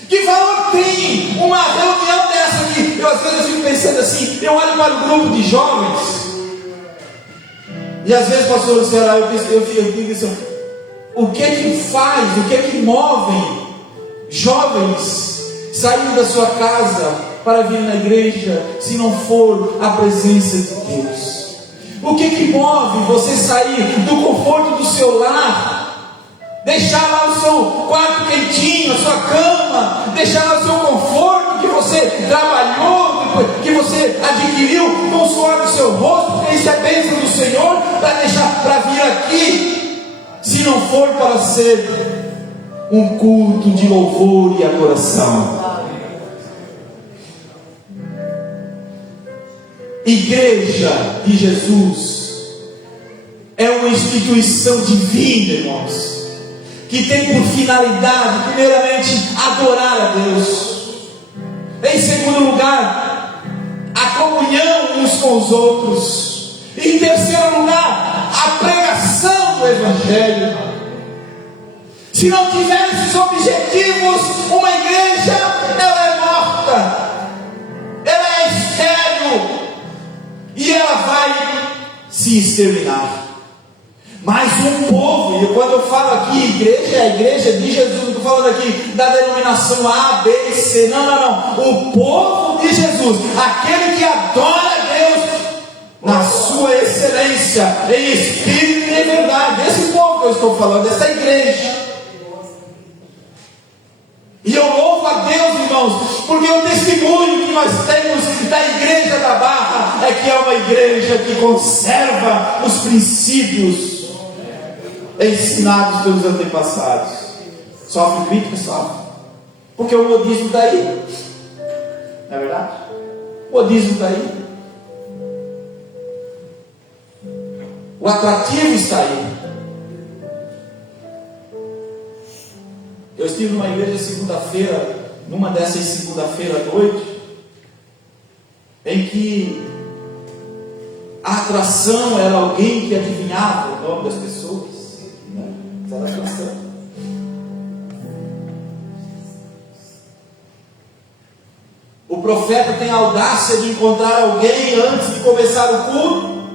Que valor tem uma reunião dessa aqui? Às vezes eu fico pensando assim, eu olho para o grupo de jovens, e às vezes, pastor Luciano, eu fico assim, o que faz, o que move jovens saindo da sua casa para vir na igreja, se não for a presença de Deus? O que move você sair do conforto do seu lar, deixar lá o seu quarto quentinho, a sua cama, deixar lá o seu conforto que você trabalhou, que você adquiriu com o suor do seu rosto, porque isso é bênção do Senhor, para vir aqui, se não for para ser um culto de louvor e adoração? Igreja de Jesus é uma instituição divina, irmãos, que tem por finalidade, primeiramente, adorar a Deus. Em segundo lugar, a comunhão uns com os outros. E em terceiro lugar, a pregação do Evangelho. Se não tiver esses objetivos, uma igreja, ela é morta, ela é estéril, e ela vai se exterminar. Mas um povo, e quando eu falo aqui igreja, é a igreja de Jesus, não estou falando aqui da denominação A, B, C, não, o povo de Jesus, aquele que adora a Deus na sua excelência, em espírito e em verdade, esse povo que eu estou falando, essa igreja. E eu louvo a Deus, irmãos, porque o testemunho que nós temos da igreja da Barra é que é uma igreja que conserva os princípios ensinados pelos antepassados. Sofre crítica? Sofre. Porque o modismo está aí. Não é verdade? O modismo está aí. O atrativo está aí. Eu estive numa igreja segunda-feira, numa dessas segunda-feira à noite, em que a atração era alguém que adivinhava o nome das pessoas. Essa era a atração. O profeta tem a audácia de encontrar alguém antes de começar o culto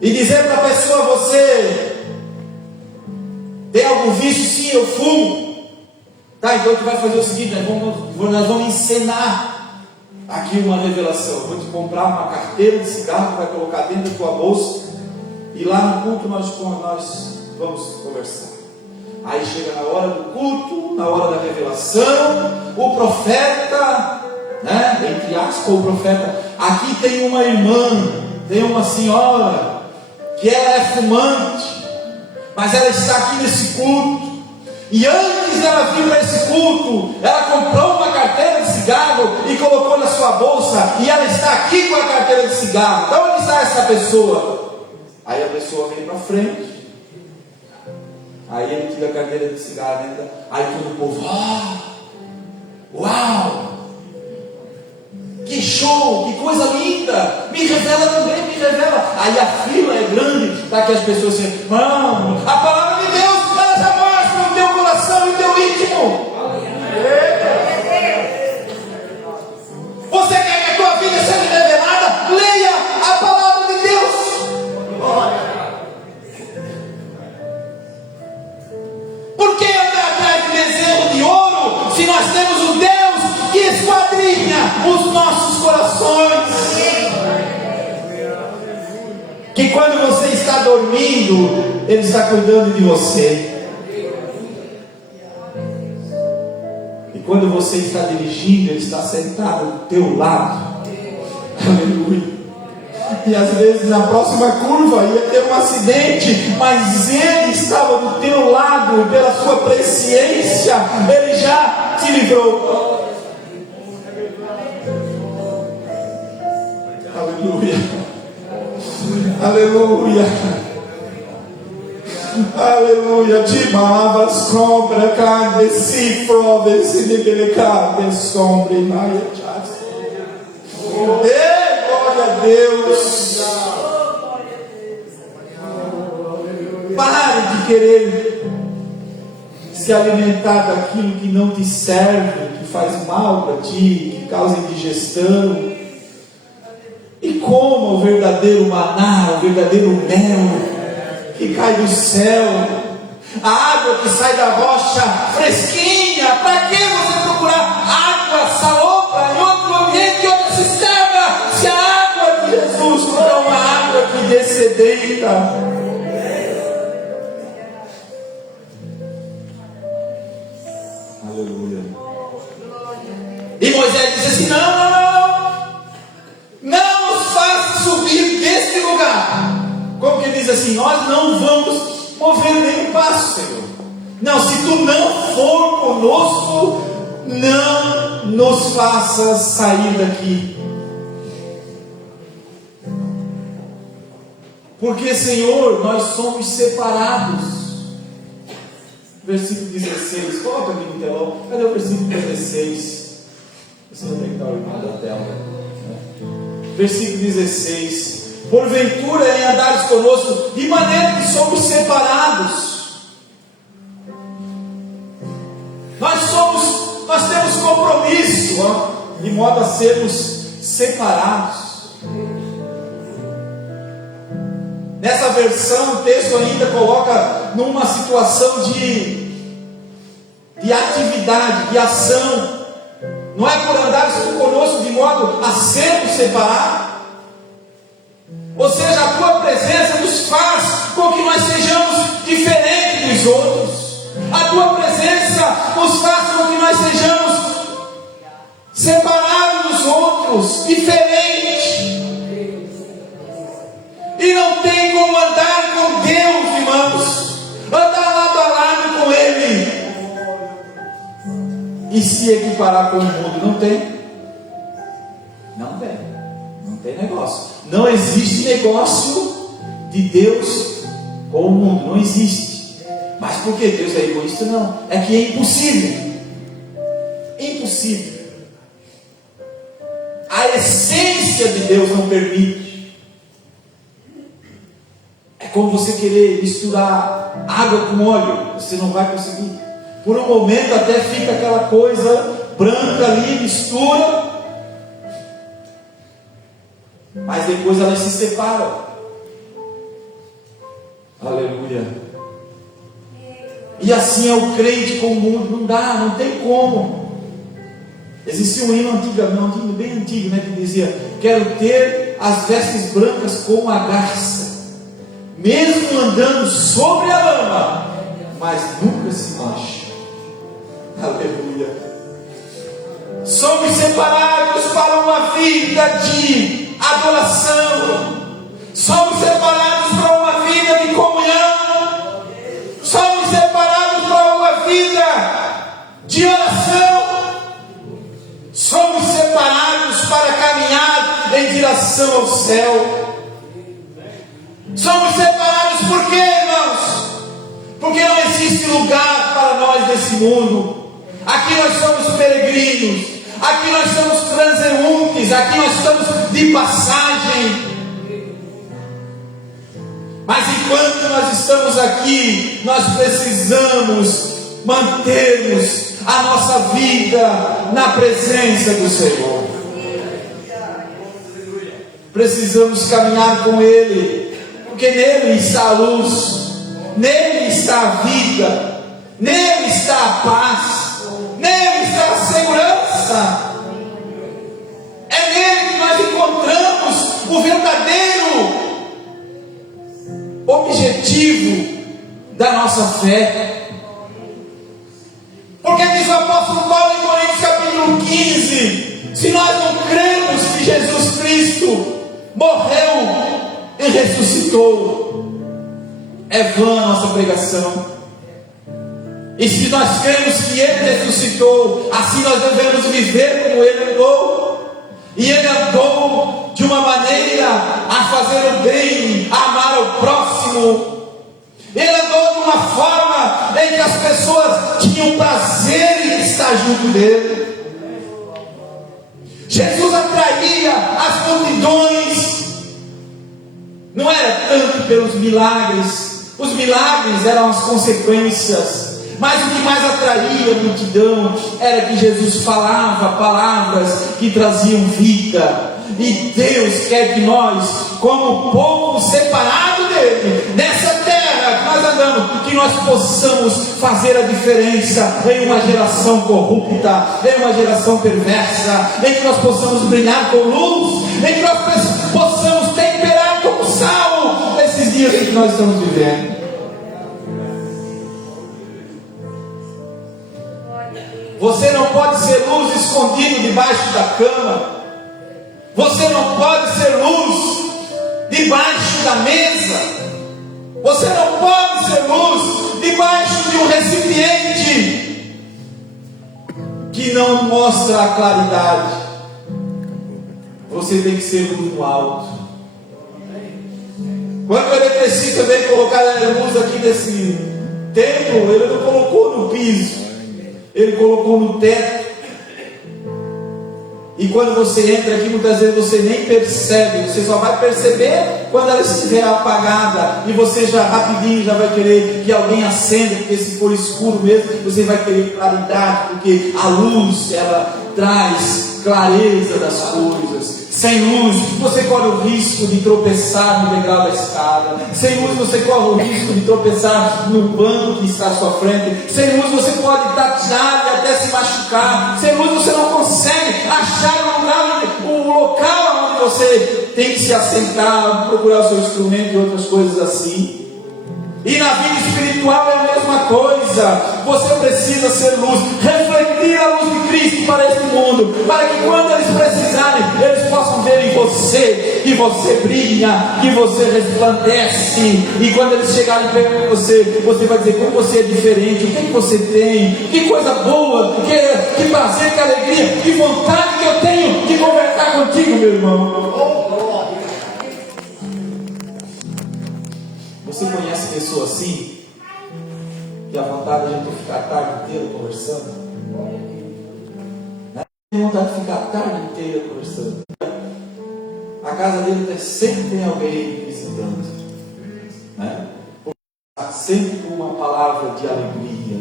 e dizer para a pessoa: você tem algum vício? Sim, eu fumo. Tá, então tu vai fazer o seguinte, nós vamos encenar aqui uma revelação. Eu vou te comprar uma carteira de cigarro, vai colocar dentro da tua bolsa, e lá no culto nós vamos conversar. Aí chega na hora do culto, na hora da revelação, o profeta, entre aspas, o profeta, aqui tem uma irmã, tem uma senhora, que ela é fumante, mas ela está aqui nesse culto, e antes dela vir para esse culto, ela comprou uma carteira de cigarro e colocou na sua bolsa, e ela está aqui com a carteira de cigarro. Então onde está essa pessoa? Aí a pessoa vem para frente, aí ele tira a carteira de cigarro, aí todo o povo: uau! Que show, que coisa linda! Me revela também, me revela. Aí a fila é grande, para que as pessoas dizem: mano, a palavra de Deus, ela já mostra o teu coração e o teu íntimo. Você se nós temos um Deus que esquadrinha os nossos corações. Que quando você está dormindo, Ele está cuidando de você. E quando você está dirigindo, Ele está sentado do teu lado. Aleluia. E às vezes na próxima curva ia ter um acidente, mas Ele estava do teu lado, pela sua presciência, Ele já te livrou. Aleluia. Aleluia. Aleluia. Timava sombra, carne, si prove, si delicada, sombra e maia. Glória a Deus. Pare de querer se alimentar daquilo que não te serve, que faz mal para ti, que causa indigestão. E coma o verdadeiro maná, o verdadeiro mel que cai do céu, a água que sai da rocha fresquinha. Para que você procurar água salobra em outro ambiente, em outra cisterna, se a água de Jesus não é uma água que descedeita? Aleluia. E Moisés disse assim: não nos faça subir deste lugar. Como que diz assim? Nós não vamos mover nem um passo, Senhor. Não, se tu não for conosco, não nos faça sair daqui. Porque, Senhor, nós somos separados. Versículo 16, coloca aqui no telão. Cadê o versículo 16? Você não tem que estar olhando da tela. Versículo 16: porventura em andares conosco, de maneira que somos separados. Nós temos compromisso, de modo a sermos separados. Nessa versão, o texto ainda coloca numa situação de atividade, de ação. Não é por andares conosco de modo a sermos separados. Ou seja, a tua presença nos faz com que nós sejamos diferentes dos outros. A tua presença nos faz com que nós sejamos separados dos outros, diferentes. E não tem como andar com Deus, irmãos, andar lado a lado com Ele e se equiparar com o mundo. Não tem. Não tem. Não tem negócio. Não existe negócio de Deus com o mundo. Não existe. Mas por que Deus é egoísta? Não. É que é impossível. Impossível. A essência de Deus não permite. É como você querer misturar água com óleo. Você não vai conseguir. Por um momento até fica aquela coisa branca ali, mistura. Mas depois elas se separam. Aleluia. E assim é o crente com o mundo. Não dá, não tem como. Existia um hino antigamente, um hino bem antigo, né, que dizia: quero ter as vestes brancas como a garça, mesmo andando sobre a lama, mas nunca se mancha. Aleluia. Somos separados para uma vida de adoração. Somos separados para uma vida de comunhão. Somos separados para uma vida de oração. Somos separados para caminhar em direção ao céu. Somos separados por quê, irmãos? Porque não existe lugar para nós nesse mundo. Aqui nós somos peregrinos. Aqui nós somos transeuntes. Aqui nós estamos de passagem. Mas enquanto nós estamos aqui, nós precisamos mantermos a nossa vida na presença do Senhor. Precisamos caminhar com Ele, porque nele está a luz, nele está a vida, nele está a paz. Nele está a segurança. É nele que nós encontramos o verdadeiro objetivo da nossa fé. Porque diz o apóstolo Paulo em Coríntios capítulo 15: se nós não cremos que Jesus Cristo morreu e ressuscitou, é vã a nossa pregação. E se nós cremos que Ele ressuscitou, assim nós devemos viver como Ele andou. E Ele andou de uma maneira a fazer o bem, a amar o próximo. Ele andou de uma forma em que as pessoas tinham prazer em estar junto dele. Jesus atraía as multidões, não era tanto pelos milagres, os milagres eram as consequências, mas o que mais atraía a multidão era que Jesus falava palavras que traziam vida. E Deus quer que nós, como povo separado dele, nessa terra que nós andamos, que nós possamos fazer a diferença em uma geração corrupta, em uma geração perversa, em que nós possamos brilhar com luz, em que nós possamos temperar como sal esses dias que nós estamos vivendo. Você não pode ser luz escondido debaixo da cama. Você não pode ser luz debaixo da mesa. Você não pode ser luz debaixo de um recipiente que não mostra a claridade. Você tem que ser luz no alto. Quando o eletricista veio colocar a luz aqui nesse templo, ele não colocou no piso, ele colocou no teto. E quando você entra aqui, muitas vezes você nem percebe, você só vai perceber quando ela estiver apagada, e você já rapidinho já vai querer que alguém acenda, porque se for escuro mesmo, você vai querer claridade, porque a luz, ela traz clareza das coisas. Sem luz, você corre o risco de tropeçar no degrau da escada. Sem luz, você corre o risco de tropeçar no banco que está à sua frente. Sem luz, você pode tatear e até se machucar. Sem luz, você não consegue achar o local onde você tem que se assentar, procurar o seu instrumento e outras coisas assim. E na vida espiritual é a mesma coisa. Você precisa ser luz, refletir a luz de Cristo para este mundo, para que quando eles precisarem, eles possam ver em você que você brilha, que você resplandece. E quando eles chegarem perto de você, você vai dizer como você é diferente, o que você tem, que coisa boa, que prazer, que alegria, que vontade que eu tenho de conversar contigo, meu irmão. Você conhece pessoas assim, que a vontade de a gente ficar a tarde inteira conversando? Né? Tem vontade de ficar a tarde inteira conversando. A casa dele sempre tem alguém visitando, né? Sempre com uma palavra de alegria.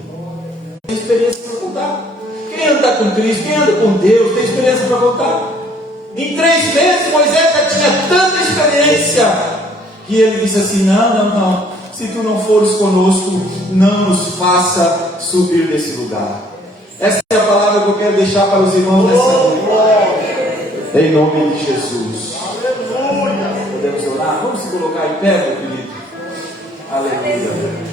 Tem experiência para contar. Quem anda com Cristo, quem anda com Deus, tem experiência para contar. Em 3 meses Moisés já tinha tanta experiência que ele disse assim: não, se tu não fores conosco, não nos faça subir desse lugar. Essa é a palavra que eu quero deixar para os irmãos nessa noite, em nome de Jesus. Podemos orar? Vamos se colocar em pé, meu querido. Aleluia.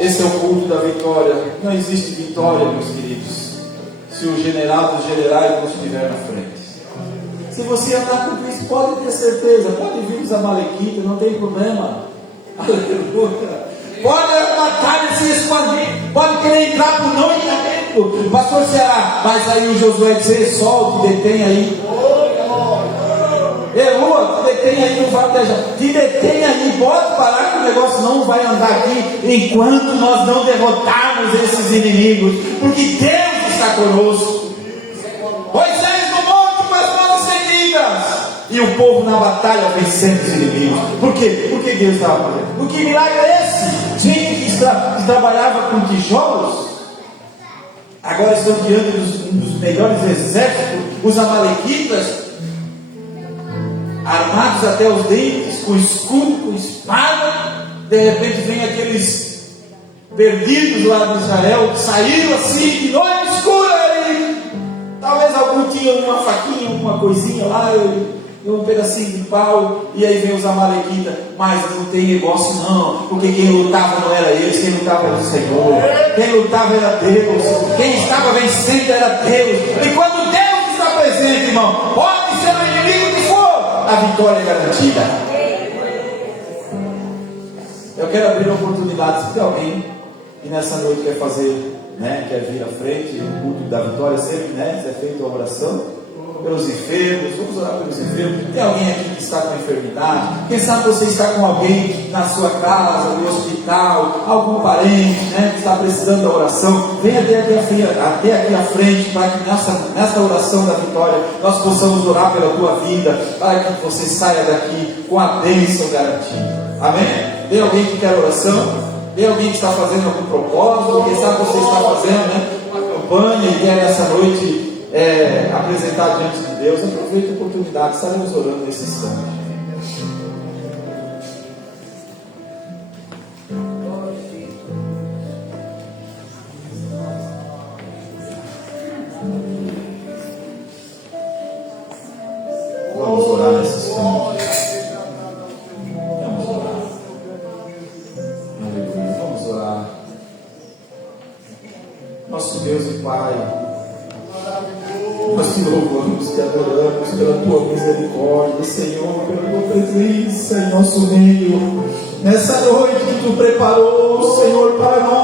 Esse é o culto da vitória. Não existe vitória, meus queridos, se o general dos generais não estiver na frente. Se você andar com Cristo, pode ter certeza, pode vir os amalequitas, não tem problema. Aleluia. Pode a batalha se expandir, pode querer entrar por noite dentro. Pastor Ceará, mas aí o Josué dizer: solte, detém aí. Elua, te detém aí, não vai deixar. Te detém aí, pode parar que o negócio não vai andar aqui enquanto nós não derrotarmos esses inimigos, porque Deus está conosco. Moisés no monte com as mãos estendidas, e o povo na batalha vencendo os inimigos. Por quê? Porque Deus estava com ele. O que milagre é esse? Gente que trabalhava com tijolos, agora estão diante dos melhores exércitos, os amalequitas, armados até os dentes, com escudo, com espada. De repente vem aqueles perdidos lá de Israel, saíram assim de noite escura e talvez algum tinha uma faquinha, uma coisinha lá, um pedacinho de pau, e aí vem os amalequitas, mas não tem negócio não, porque quem lutava não era eles, quem lutava era o Senhor, quem lutava era Deus, quem estava vencendo era Deus, e quando Deus está presente, irmão, pode ser o inimigo que for, a vitória é garantida. Eu quero abrir oportunidades, se tem alguém que nessa noite quer fazer, quer vir à frente, o culto da vitória sempre, se é feita a oração pelos enfermos, vamos orar pelos enfermos. Tem alguém aqui que está com enfermidade? Quem sabe você está com alguém na sua casa, no hospital, algum parente, que está precisando da oração? Venha até aqui à frente, para que nessa oração da vitória nós possamos orar pela tua vida, para que você saia daqui com a bênção garantida. Amém? Tem alguém que quer oração? Tem alguém que está fazendo algum propósito? Quem sabe você está fazendo uma campanha e quer nessa noite apresentar diante de Deus? Aproveite a oportunidade, estaremos orando nesse instante. Vamos orar nesse instante. Vamos orar. Aleluia. Vamos orar. Nosso Deus e Pai, nós te louvamos, te adoramos pela tua misericórdia, Senhor, pela tua presença em nosso meio, nessa noite que tu preparou, Senhor, para nós.